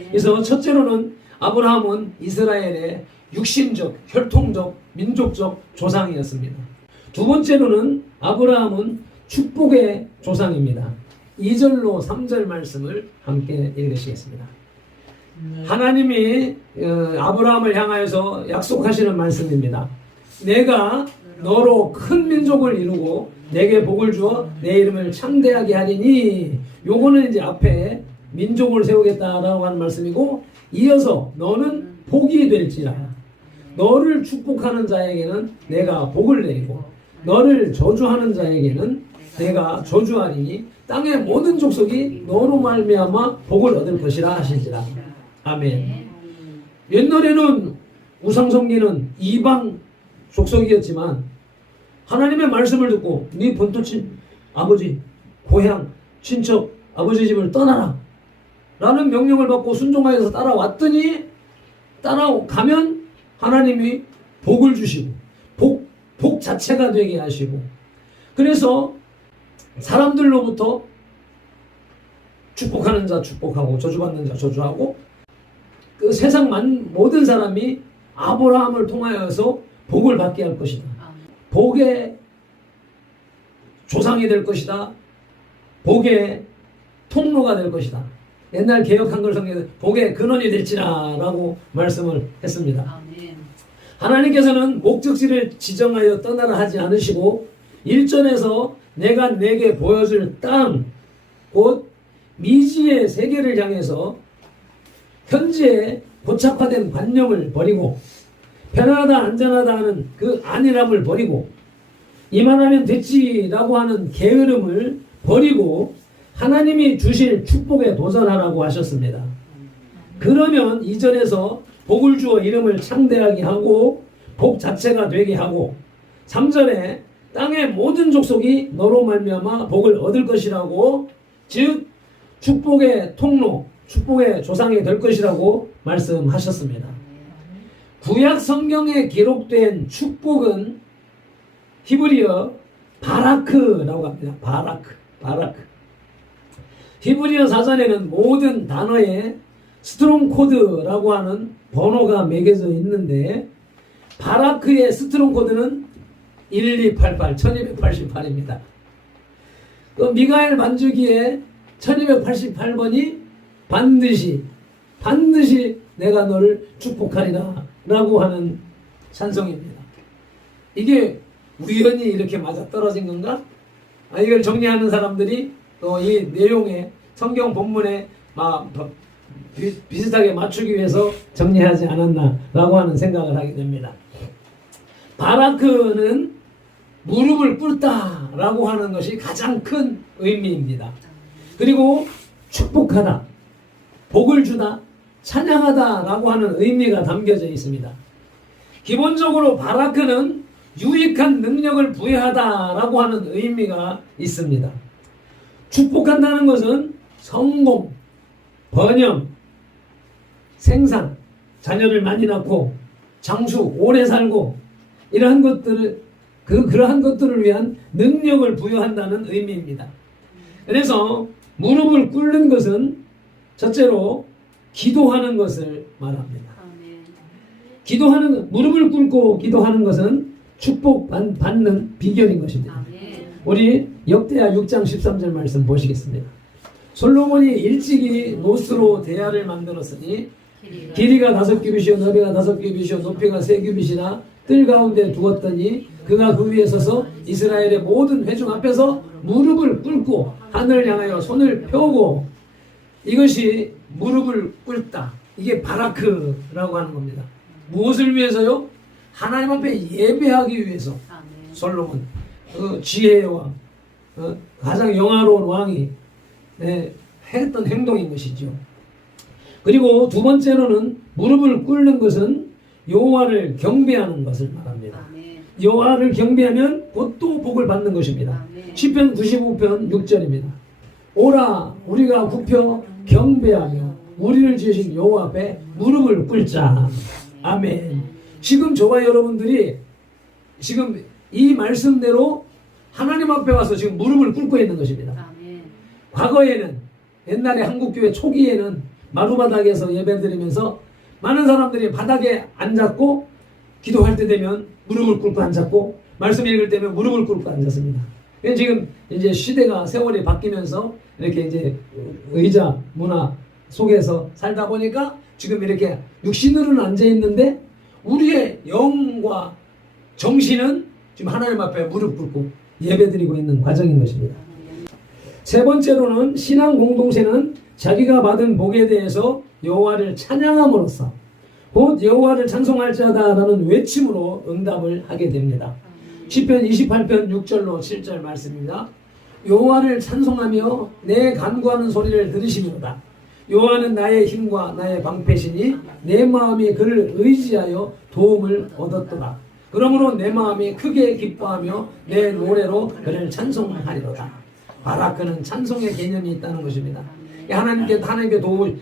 그래서 첫째로는 아브라함은 이스라엘의 육신적, 혈통적, 민족적 조상이었습니다. 두 번째로는 아브라함은 축복의 조상입니다. 2절로 3절 말씀을 함께 읽으시겠습니다. 하나님이 아브라함을 향하여서 약속하시는 말씀입니다. 내가 너로 큰 민족을 이루고 내게 복을 주어 내 이름을 창대하게 하리니, 요거는 이제 앞에 민족을 세우겠다라고 하는 말씀이고, 이어서 너는 복이 될지라. 너를 축복하는 자에게는 내가 복을 내리고 너를 저주하는 자에게는 내가 저주하리니 땅의 모든 족속이 너로 말미암아 복을 얻을 것이라 하시니라. 아멘. 옛날에는 우상숭배는 이방 족속이었지만 하나님의 말씀을 듣고 네 본토친 아버지, 고향, 친척, 아버지 집을 떠나라 라는 명령을 받고 순종하여서 따라왔더니 따라가면 하나님이 복을 주시고 복 자체가 되게 하시고, 그래서 사람들로부터 축복하는 자 축복하고 저주받는 자 저주하고, 그 세상 모든 사람이 아브라함을 통하여서 복을 받게 할 것이다. 복의 조상이 될 것이다. 복의 통로가 될 것이다. 옛날 개역 한글 성경에 복의 근원이 될지라 라고 말씀을 했습니다. 하나님께서는 목적지를 지정하여 떠나라 하지 않으시고 1절에서 내가 내게 보여줄 땅, 곧 미지의 세계를 향해서 현재의 고착화된 관념을 버리고 편안하다 안전하다 하는 그 안일함을 버리고 이만하면 됐지라고 하는 게으름을 버리고 하나님이 주실 축복에 도전하라고 하셨습니다. 그러면 2절에서 복을 주어 이름을 창대하게 하고 복 자체가 되게 하고 3절에 땅의 모든 족속이 너로 말미암아 복을 얻을 것이라고, 즉 축복의 통로, 축복의 조상이 될 것이라고 말씀하셨습니다. 구약 성경에 기록된 축복은 히브리어 바라크라고 합니다. 바라크. 히브리어 사전에는 모든 단어에 스트롱 코드라고 하는 번호가 매겨져 있는데 바라크의 스트롱 코드는 1288, 1288입니다. 그 미가엘 반주기에 1288번이 반드시 내가 너를 축복하리라 라고 하는 찬송입니다. 이게 우연히 이렇게 맞아떨어진 건가? 이걸 정리하는 사람들이 또 이 내용에 성경 본문에 비슷하게 맞추기 위해서 정리하지 않았나 라고 하는 생각을 하게 됩니다. 바라크는 무릎을 꿇다 라고 하는 것이 가장 큰 의미입니다. 그리고 축복하다, 복을 주다, 찬양하다 라고 하는 의미가 담겨져 있습니다. 기본적으로 바라크는 유익한 능력을 부여하다 라고 하는 의미가 있습니다. 축복한다는 것은 성공, 번영, 생산, 자녀를 많이 낳고 장수, 오래 살고 이러한 것들을 그러한 것들을 위한 능력을 부여한다는 의미입니다. 그래서 무릎을 꿇는 것은 첫째로 기도하는 것을 말합니다. 무릎을 꿇고 기도하는 것은 축복 받는 비결인 것입니다. 우리 역대하 6장 13절 말씀 보시겠습니다. 솔로몬이 일찍이 노스로 대야를 만들었으니 길이가 5규빗이요 너비가 5규빗이요 높이가 3규빗이나 뜰 가운데 두었더니 그가 그 위에 서서 이스라엘의 모든 회중 앞에서 무릎을 꿇고 하늘을 향하여 손을 펴고, 이것이 무릎을 꿇다. 이게 바라크라고 하는 겁니다. 무엇을 위해서요? 하나님 앞에 예배하기 위해서. 솔로몬 지혜의 왕, 가장 영화로운 왕이 했던 행동인 것이죠. 그리고 두 번째로는 무릎을 꿇는 것은 여호와를 경배하는 것을 말합니다. 여호와를 경배하면 곧 또 복을 받는 것입니다. 시편 95편 6절입니다. 오라 우리가 굽혀 경배하며 우리를 지으신 여호와 앞에 무릎을 꿇자. 아멘. 지금 저와 여러분들이 지금 이 말씀대로 하나님 앞에 와서 지금 무릎을 꿇고 있는 것입니다. 과거에는, 옛날에 한국교회 초기에는 마루바닥에서 예배드리면서 많은 사람들이 바닥에 앉았고 기도할 때 되면 무릎을 꿇고 앉았고 말씀 읽을 때면 무릎을 꿇고 앉았습니다. 지금 이제 시대가, 세월이 바뀌면서 이렇게 이제 의자 문화 속에서 살다 보니까 지금 이렇게 육신으로는 앉아 있는데 우리의 영과 정신은 지금 하나님 앞에 무릎 꿇고 예배드리고 있는 과정인 것입니다. 세 번째로는 신앙 공동체는 자기가 받은 복에 대해서 여호와를 찬양함으로써 곧 여호와를 찬송할지어다라는 외침으로 응답을 하게 됩니다. 시편 28편 6절로 7절 말씀입니다. 여호와를 찬송하며 내 간구하는 소리를 들으시미로다. 여호와는 나의 힘과 나의 방패시니 내 마음이 그를 의지하여 도움을 얻었도다. 그러므로 내 마음이 크게 기뻐하며 내 노래로 그를 찬송하리로다. 바라크는 찬송의 개념이 있다는 것입니다. 하나님께 도움을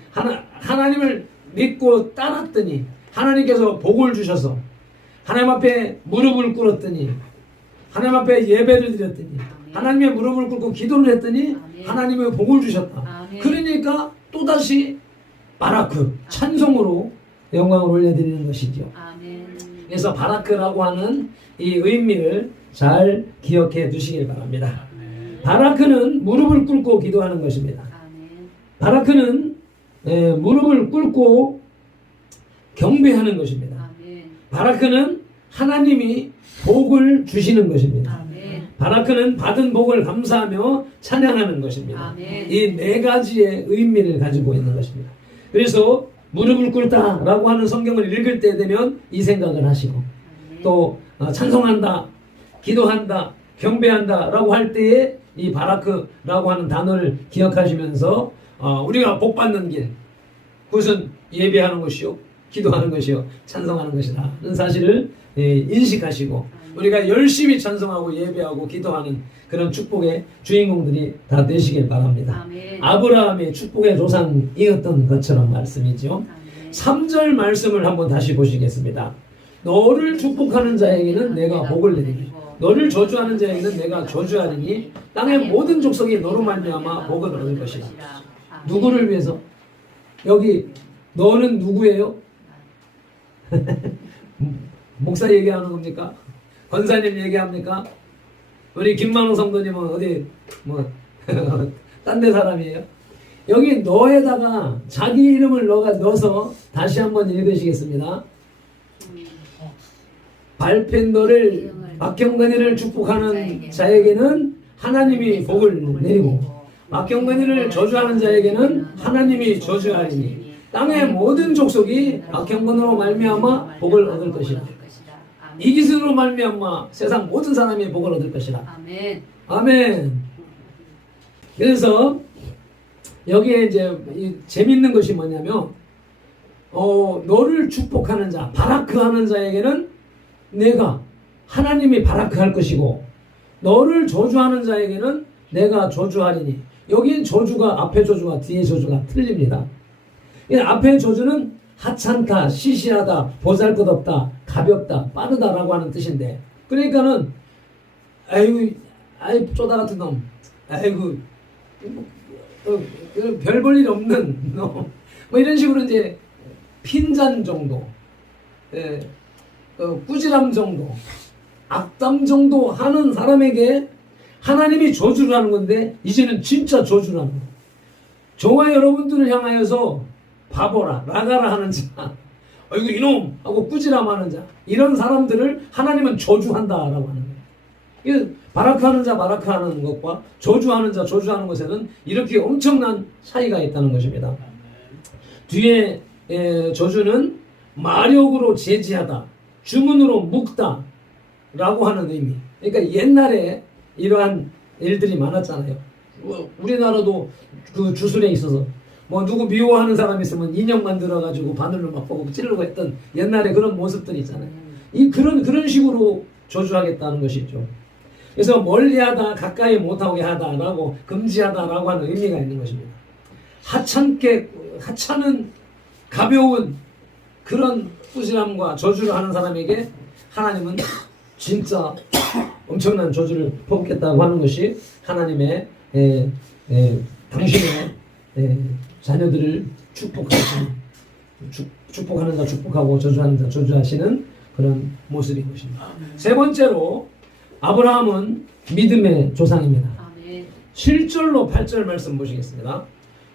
하나님을 믿고 따랐더니 하나님께서 복을 주셔서 하나님 앞에 무릎을 꿇었더니 하나님 앞에 예배를 드렸더니 하나님의 무릎을 꿇고 기도를 했더니 하나님의 복을 주셨다. 그러니까 또다시 바라크 찬송으로 영광을 올려드리는 것이죠. 그래서 바라크라고 하는 이 의미를 잘 기억해 두시길 바랍니다. 바라크는 무릎을 꿇고 기도하는 것입니다. 바라크는 무릎을 꿇고 경배하는 것입니다. 바라크는 하나님이 복을 주시는 것입니다. 바라크는 받은 복을 감사하며 찬양하는 것입니다. 이 네 가지의 의미를 가지고 있는 것입니다. 그래서 무릎을 꿇다라고 하는 성경을 읽을 때 되면 이 생각을 하시고 또 찬송한다, 기도한다, 경배한다라고 할 때에 이 바라크라고 하는 단어를 기억하시면서 우리가 복받는 길, 그것은 예배하는 것이요, 기도하는 것이요, 찬송하는 것이라는 사실을 인식하시고 우리가 열심히 찬송하고 예배하고 기도하는 그런 축복의 주인공들이 다 되시길 바랍니다. 아브라함의 축복의 조상이었던 것처럼 말씀이죠. 3절 말씀을 한번 다시 보시겠습니다. 너를 축복하는 자에게는 내가 복을 내리니 너를 저주하는 자에게는 내가 저주하리니 땅의 모든 족속이 너로 말미암아 복을 얻을 것이다. 누구를 위해서? 여기 너는 누구예요? 목사 얘기하는 겁니까? 권사님 얘기합니까? 우리 김만호 성도님은 어디 딴 데 사람이에요? 여기 너에다가 자기 이름을 넣어서 다시 한번 읽으시겠습니다. 발펜 너를 막경건이를 축복하는 자에게는 하나님이 복을 내리고 막경건이를 저주하는 자에게는 하나님이 저주하리니 땅의 모든 족속이 막경건으로 말미암아 복을 얻을 것이다. 이 기술로 말미암아 세상 모든 사람이 복을 얻을 것이다. 아멘. 아멘. 그래서 여기에 이제 재밌는 것이 뭐냐면 너를 축복하는 자, 바라크하는 자에게는 내가 하나님이 바라크할 것이고 너를 저주하는 자에게는 내가 저주하리니 여기엔 저주가 앞에 저주와 뒤에 저주가 틀립니다. 앞에 저주는 하찮다, 시시하다, 보잘것없다, 가볍다, 빠르다라고 하는 뜻인데 그러니까는 아이고 쪼다 같은 놈, 아이고 별 볼 일 없는 놈, 뭐 이런 식으로 이제 핀잔 정도, 꾸지람 정도, 악담 정도 하는 사람에게 하나님이 저주를 하는 건데 이제는 진짜 저주를 하는 거예요. 저와 여러분들을 향하여서 바보라, 라가라 하는 자, 아이고 이놈 하고 꾸지람하는 자, 이런 사람들을 하나님은 저주한다라고 하는 거예요. 바라크하는 자, 바라크하는 것과 저주하는 자, 저주하는 것에는 이렇게 엄청난 차이가 있다는 것입니다. 뒤에 저주는 마력으로 제지하다, 주문으로 묶다 라고 하는 의미. 그러니까 옛날에 이러한 일들이 많았잖아요. 우리나라도 그 주술에 있어서 누구 미워하는 사람 있으면 인형 만들어가지고 바늘로 막 보고 찌르고 했던 옛날에 그런 모습들이 있잖아요. 그런 식으로 저주하겠다는 것이죠. 그래서 멀리하다, 가까이 못하게 하다라고, 금지하다라고 하는 의미가 있는 것입니다. 하찮은 가벼운 그런 꾸지람과 저주를 하는 사람에게 하나님은 진짜 엄청난 저주를 퍼붓겠다고 하는 것이 하나님의 당신의 자녀들을 축복하는 자 축복하고 저주하는 자 저주하시는 그런 모습인 것입니다. 세 번째로 아브라함은 믿음의 조상입니다. 7절로 8절 말씀 보시겠습니다.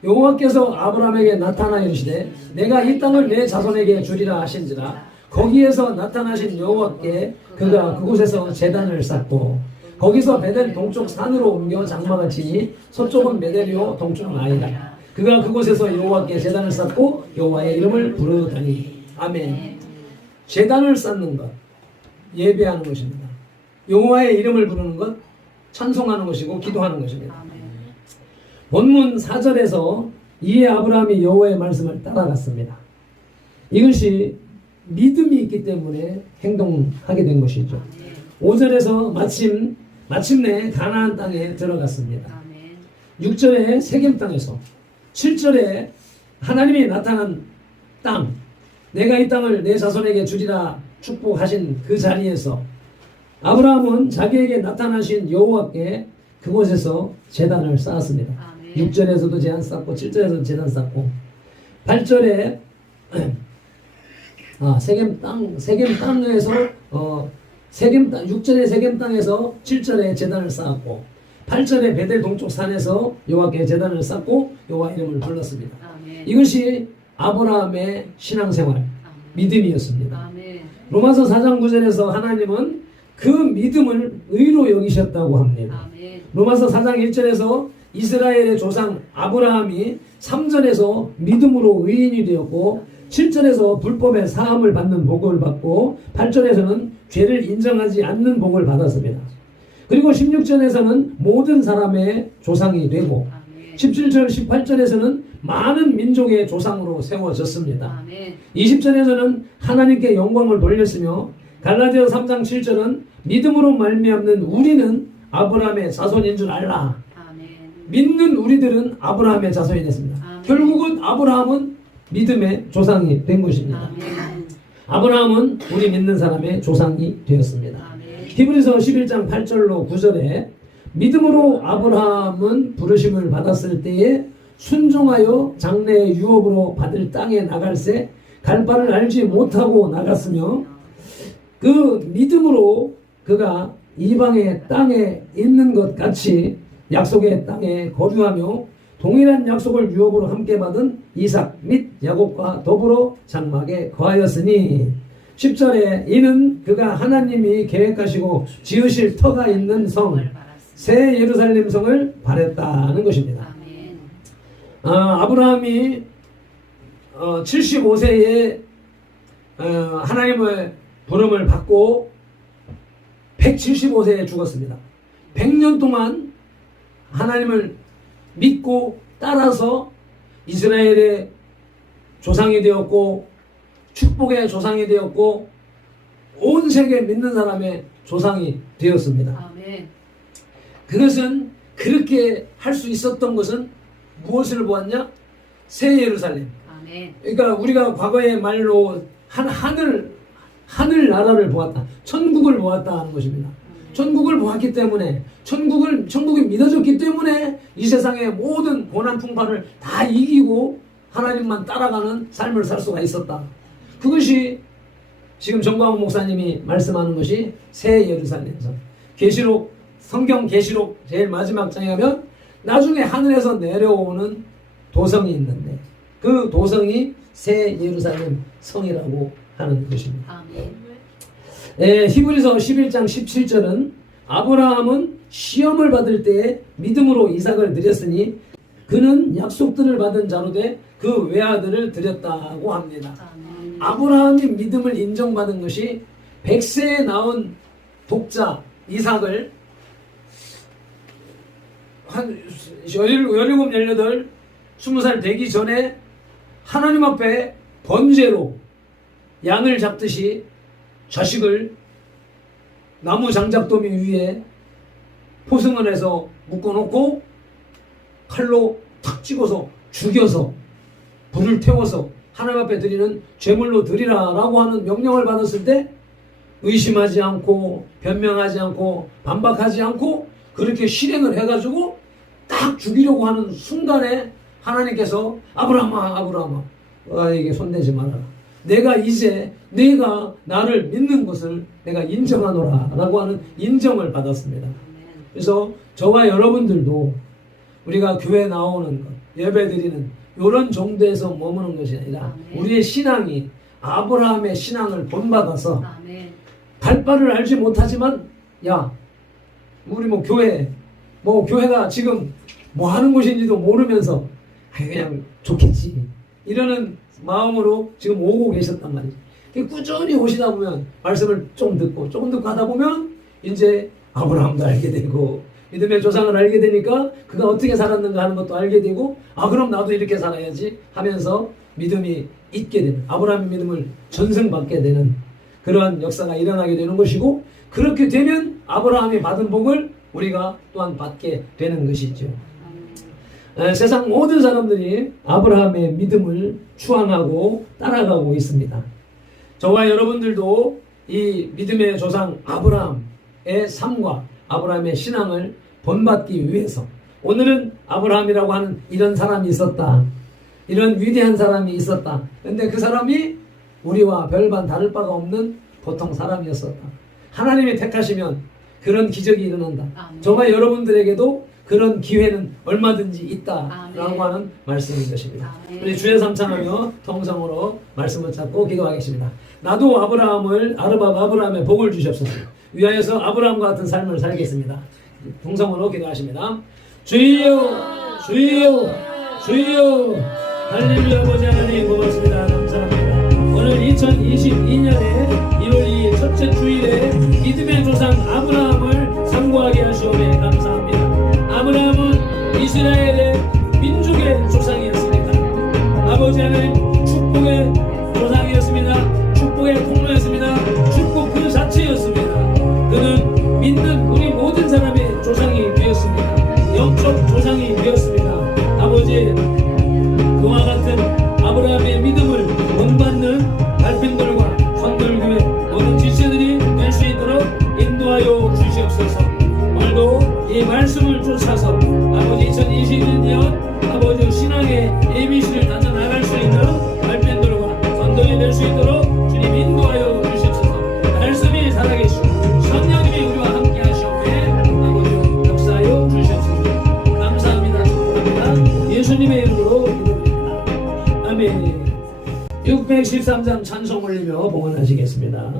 여호와께서 아브라함에게 나타나 이르시되 내가 이 땅을 내 자손에게 주리라 하신지라 거기에서 나타나신 여호와께 그가 그곳에서 제단을 쌓고 거기서 베델 동쪽 산으로 옮겨 장막을 치니 서쪽은 베델이요 동쪽은 아이다. 그가 그곳에서 여호와께 제단을 쌓고 여호와의 이름을 부르다니. 아멘. 제단을 쌓는 것, 예배하는 것입니다. 여호와의 이름을 부르는 것, 찬송하는 것이고 기도하는 것입니다. 본문 4절에서 이에 아브라함이 여호와의 말씀을 따라갔습니다. 이것이 믿음이 있기 때문에 행동하게 된 것이죠. 5절에서 마침내 가나안 땅에 들어갔습니다. 6절에 세겜 땅에서, 7절에 하나님이 나타난 땅, 내가 이 땅을 내 자손에게 주리라 축복하신 그 자리에서 아브라함은 자기에게 나타나신 여호와께 그곳에서 제단을 쌓았습니다. 6절에서도 제단 쌓고 7절에서도 제단 쌓고 8절에 세겜 땅에서 6절에 세겜 땅에서 7절에 제단을 쌓았고 8절에 베델 동쪽 산에서 여호와께 제단을 쌓고 여호와 이름을 불렀습니다. 이것이 아브라함의 신앙생활, 믿음이었습니다. 로마서 4장 9절에서 하나님은 그 믿음을 의로 여기셨다고 합니다. 로마서 4장 1절에서 이스라엘의 조상 아브라함이 3절에서 믿음으로 의인이 되었고 7절에서 불법의 사함을 받는 복을 받고 8절에서는 죄를 인정하지 않는 복을 받았습니다. 그리고 16절에서는 모든 사람의 조상이 되고 17절 18절에서는 많은 민족의 조상으로 세워졌습니다. 20절에서는 하나님께 영광을 돌렸으며 갈라디아 3장 7절은 믿음으로 말미암는 우리는 아브라함의 자손인 줄 알라. 믿는 우리들은 아브라함의 자손이 됐습니다. 결국은 아브라함은 믿음의 조상이 된 것입니다. 아브라함은 우리 믿는 사람의 조상이 되었습니다. 히브리서 11장 8절로 9절에 믿음으로 아브라함은 부르심을 받았을 때에 순종하여 장래의 유업으로 받을 땅에 나갈새 갈 바를 알지 못하고 나갔으며 그 믿음으로 그가 이방의 땅에 있는 것 같이 약속의 땅에 거주하며 동일한 약속을 유업으로 함께 받은 이삭 및 야곱과 더불어 장막에 거하였으니 10절에 이는 그가 하나님이 계획하시고 지으실 터가 있는 성 새 예루살렘 성을 바랬다는 것입니다. 아브라함이 75세에 하나님의 부름을 받고 175세에 죽었습니다. 100년 동안 하나님을 믿고 따라서 이스라엘의 조상이 되었고 축복의 조상이 되었고 온 세계 믿는 사람의 조상이 되었습니다. 그것은 그렇게 할 수 있었던 것은 무엇을 보았냐? 새 예루살렘. 그러니까 우리가 과거의 말로 하늘 나라를 보았다. 천국을 보았다 하는 것입니다. 천국을 보았기 때문에 천국이 믿어졌기 때문에 이 세상의 모든 고난 풍파를 다 이기고 하나님만 따라가는 삶을 살 수가 있었다. 그것이 지금 정광훈 목사님이 말씀하는 것이 새 예루살렘성. 성경 계시록 제일 마지막 장에 가면 나중에 하늘에서 내려오는 도성이 있는데 그 도성이 새 예루살렘 성이라고 하는 것입니다. 히브리서 11장 17절은 아브라함은 시험을 받을 때에 믿음으로 이삭을 드렸으니 그는 약속들을 받은 자로 돼 그 외아들을 드렸다고 합니다. 아브라함이 믿음을 인정받은 것이 100세에 낳은 독자 이삭을 한 17, 18, 20살 되기 전에 하나님 앞에 번제로 양을 잡듯이 자식을 나무 장작더미 위에 포승을 해서 묶어놓고 칼로 탁 찍어서 죽여서 불을 태워서 하나님 앞에 드리는 제물로 드리라 라고 하는 명령을 받았을 때 의심하지 않고 변명하지 않고 반박하지 않고 그렇게 실행을 해가지고 딱 죽이려고 하는 순간에 하나님께서 아브라함아 너에게 손대지 말아라. 내가 이제 네가 나를 믿는 것을 내가 인정하노라 라고 하는 인정을 받았습니다. 그래서 저와 여러분들도 우리가 교회 나오는 것, 예배 드리는 이런 정도에서 머무는 것이 아니라 우리의 신앙이 아브라함의 신앙을 본받아서 발바를 알지 못하지만 우리 교회가 지금 뭐 하는 곳인지도 모르면서 그냥 좋겠지 이러는 마음으로 지금 오고 계셨단 말이죠. 꾸준히 오시다 보면 말씀을 조금 듣고 하다 보면 이제 아브라함도 알게 되고 믿음의 조상을 알게 되니까 그가 어떻게 살았는가 하는 것도 알게 되고 그럼 나도 이렇게 살아야지 하면서 믿음이 있게 되는 아브라함의 믿음을 전승받게 되는 그러한 역사가 일어나게 되는 것이고 그렇게 되면 아브라함이 받은 복을 우리가 또한 받게 되는 것이죠. 세상 모든 사람들이 아브라함의 믿음을 추앙하고 따라가고 있습니다. 저와 여러분들도 이 믿음의 조상 아브라함의 삶과 아브라함의 신앙을 본받기 위해서 오늘은 아브라함이라고 하는 이런 사람이 있었다. 이런 위대한 사람이 있었다. 그런데 그 사람이 우리와 별반 다를 바가 없는 보통 사람이었었다. 하나님이 택하시면 그런 기적이 일어난다. 아멘. 저와 여러분들에게도 그런 기회는 얼마든지 있다라고 아멘. 하는 말씀인 것입니다. 아멘. 우리 주의 삼창하며 통성으로 말씀을 찾고 기도하겠습니다. 나도 아브라함의 복을 주시옵소서. 위하여서 아브라함과 같은 삶을 살겠습니다. 통성으로 기도하십니다. 주여 주여 주여 할렐루야. 아버지 하나님 고맙습니다. 감사합니다. 오늘 2022년에 1월 2일 첫째 주일에 믿음의 조상 아브라함을 상고하게 하시오매 감사합니다. 아브라함은 이스라엘의 민족의 조상이었습니다. 아버지 하나님 축복의 조상이었습니다. 축복의 통로였습니다. 축복 그 자체였습니다. 그는 믿는 우리 모든 사람의 조상이 되었습니다. 영적 조상이 되었습니다. 아버지 그와 같은 아브라함의 믿음을 본받는 발핀들과 선돌교회 모든 지체들이 될 수 있도록 인도하여 주시옵소서. 오늘도 이 말씀을 쫓아서 아버지 2022년 아버지 신앙의 ABC를 다져 나갈 수 있는 발핀들과 선돌이 될 수 있도록 주님 인도하여 주시옵소서. 말씀이 살아계시고 성령님이 우리와 함께 하시오매 아버지 역사하여 주시옵소서. 감사합니다. 축복합니다. 예수님의 이름으로 기도드립니다. 아멘. 613장 찬송 올리며 봉헌하시겠습니다.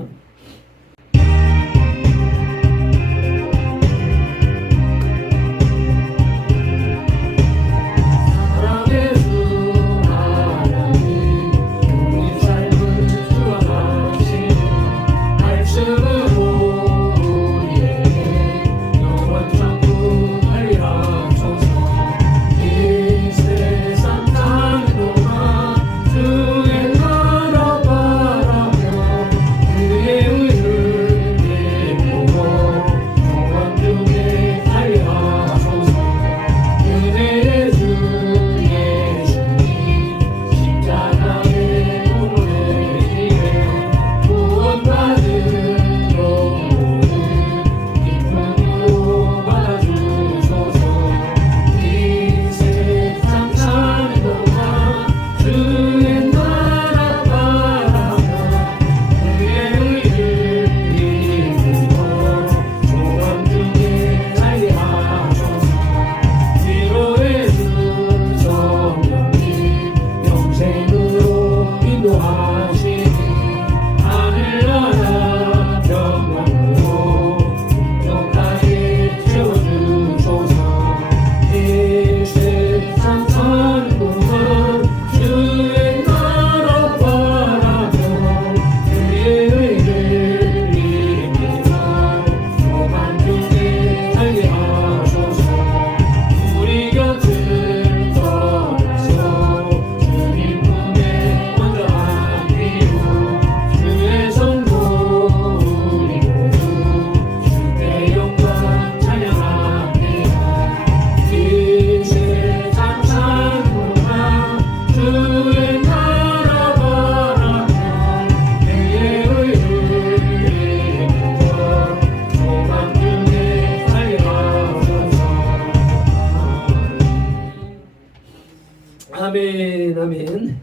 아멘 아멘.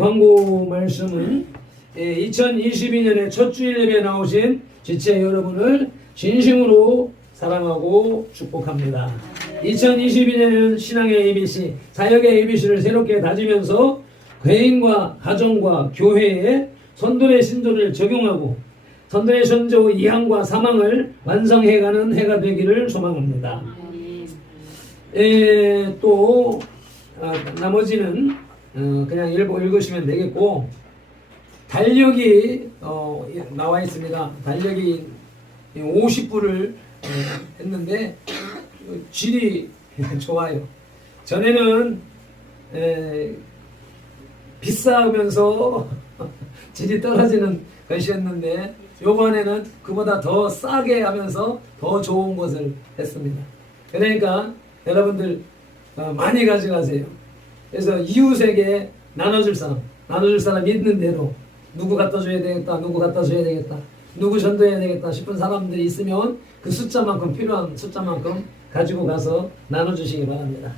광고 말씀은 2022년에 첫 주일 예배에 나오신 지체 여러분을 진심으로 사랑하고 축복합니다. 2022년에는 신앙의 ABC, 사역의 ABC를 새롭게 다지면서 개인과 가정과 교회에 선돌의 신조를 적용하고 선돌의 선조 이항과 사망을 완성해가는 해가 되기를 소망합니다. 또 나머지는 그냥 읽으시면 되겠고, 달력이 나와 있습니다. 달력이 50부를 했는데 질이 좋아요. 전에는 비싸면서 질이 떨어지는 것이었는데 요번에는 그보다 더 싸게 하면서 더 좋은 것을 했습니다. 그러니까 여러분들 많이 가져가세요. 그래서 이웃에게 나눠줄 사람 있는 대로 누구 갖다 줘야 되겠다, 누구 갖다 줘야 되겠다, 누구 전도해야 되겠다 싶은 사람들이 있으면 그 숫자만큼, 필요한 숫자만큼 가지고 가서 나눠주시기 바랍니다.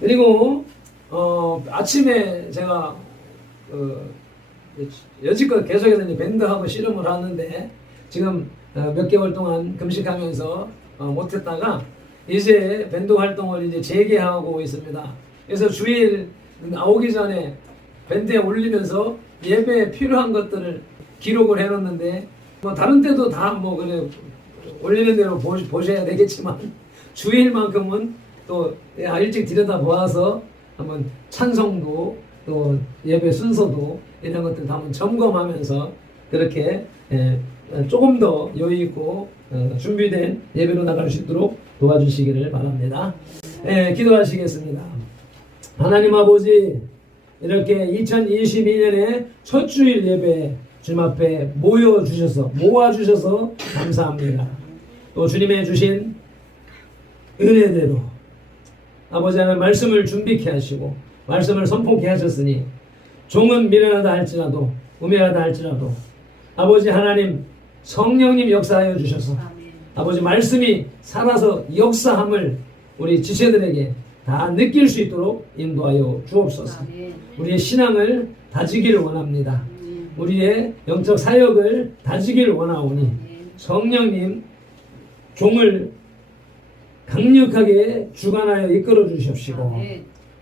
그리고 아침에 제가 여지껏 계속해서 이제 밴드하고 씨름을 하는데 지금 몇 개월 동안 금식하면서 못했다가 이제 밴드 활동을 이제 재개하고 있습니다. 그래서 주일 나오기 전에 밴드에 올리면서 예배에 필요한 것들을 기록을 해놓는데 뭐 다른 때도 다 뭐 그래 올리는 대로 보셔야 되겠지만 주일만큼은 또 일찍 들여다 보아서 한번 찬송도 또 예배 순서도 이런 것들 다 한번 점검하면서 그렇게 조금 더 여유 있고 준비된 예배로 나갈 수 있도록 도와주시기를 바랍니다. 기도하시겠습니다. 하나님 아버지, 이렇게 2022년에 첫 주일 예배 주님 앞에 모아주셔서 감사합니다. 또 주님의 주신 은혜대로 아버지 하나님 말씀을 준비케 하시고 말씀을 선포케 하셨으니 종은 미련하다 할지라도 우매하다 할지라도 아버지 하나님 성령님 역사하여 주셔서 아버지 말씀이 살아서 역사함을 우리 지체들에게 다 느낄 수 있도록 인도하여 주옵소서. 우리의 신앙을 다지기를 원합니다. 우리의 영적 사역을 다지기를 원하오니 성령님 종을 강력하게 주관하여 이끌어 주시옵시고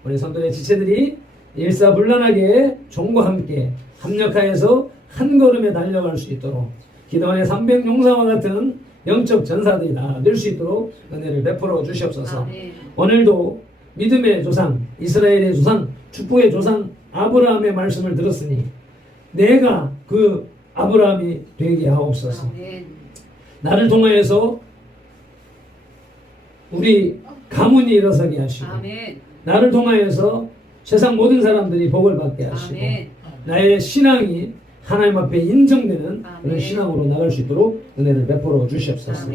우리 성도의 지체들이 일사불란하게 종과 함께 합력하여서 한 걸음에 달려갈 수 있도록 기도원의 300용사와 같은 영적 전사들이 다 될 수 있도록 은혜를 베풀어 주시옵소서. 오늘도 믿음의 조상, 이스라엘의 조상, 축복의 조상 아브라함의 말씀을 들었으니 내가 그 아브라함이 되게 하옵소서. 나를 통하여서 우리 가문이 일어서게 하시고 나를 통하여서 세상 모든 사람들이 복을 받게 하시고 나의 신앙이 하나님 앞에 인정되는 그런 신앙으로 나갈 수 있도록 은혜를 베풀어 주시옵소서.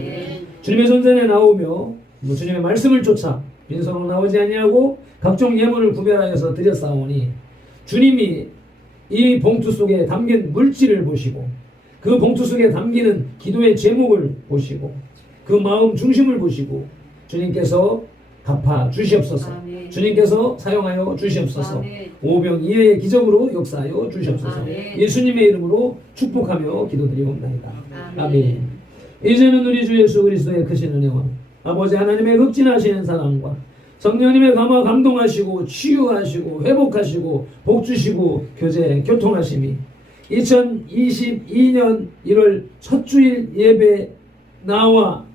주님의 손전에 나오며 주님의 말씀을 쫓아 빈손으로 나오지 아니하고 각종 예물을 구별하여서 드렸사오니 주님이 이 봉투 속에 담긴 물질을 보시고 그 봉투 속에 담기는 기도의 제목을 보시고 그 마음 중심을 보시고 주님께서 갚아 주시옵소서. 주님께서 사용하여 주시옵소서. 오병이어의 기적으로 역사하여 주시옵소서. 예수님의 이름으로 축복하며 기도드리옵나이다. 아멘. 이제는 우리 주 예수 그리스도의 크신 은혜와 아버지 하나님의 극진하시는 사랑과 성령님의 감화 감동하시고 치유하시고 회복하시고 복주시고 교통하심이 2022년 1월 첫 주일 예배 나와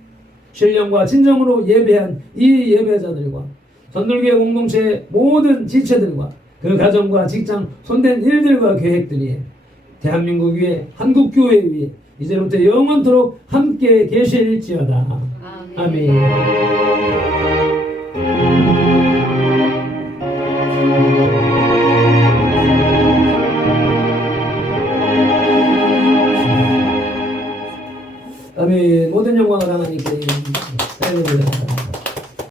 신령과 진정으로 예배한 이 예배자들과 선돌교회 공동체의 모든 지체들과 그 가정과 직장 손댄 일들과 계획들이 대한민국 위에 한국교회 위에 이제부터 영원토록 함께 계실지어다. 아멘.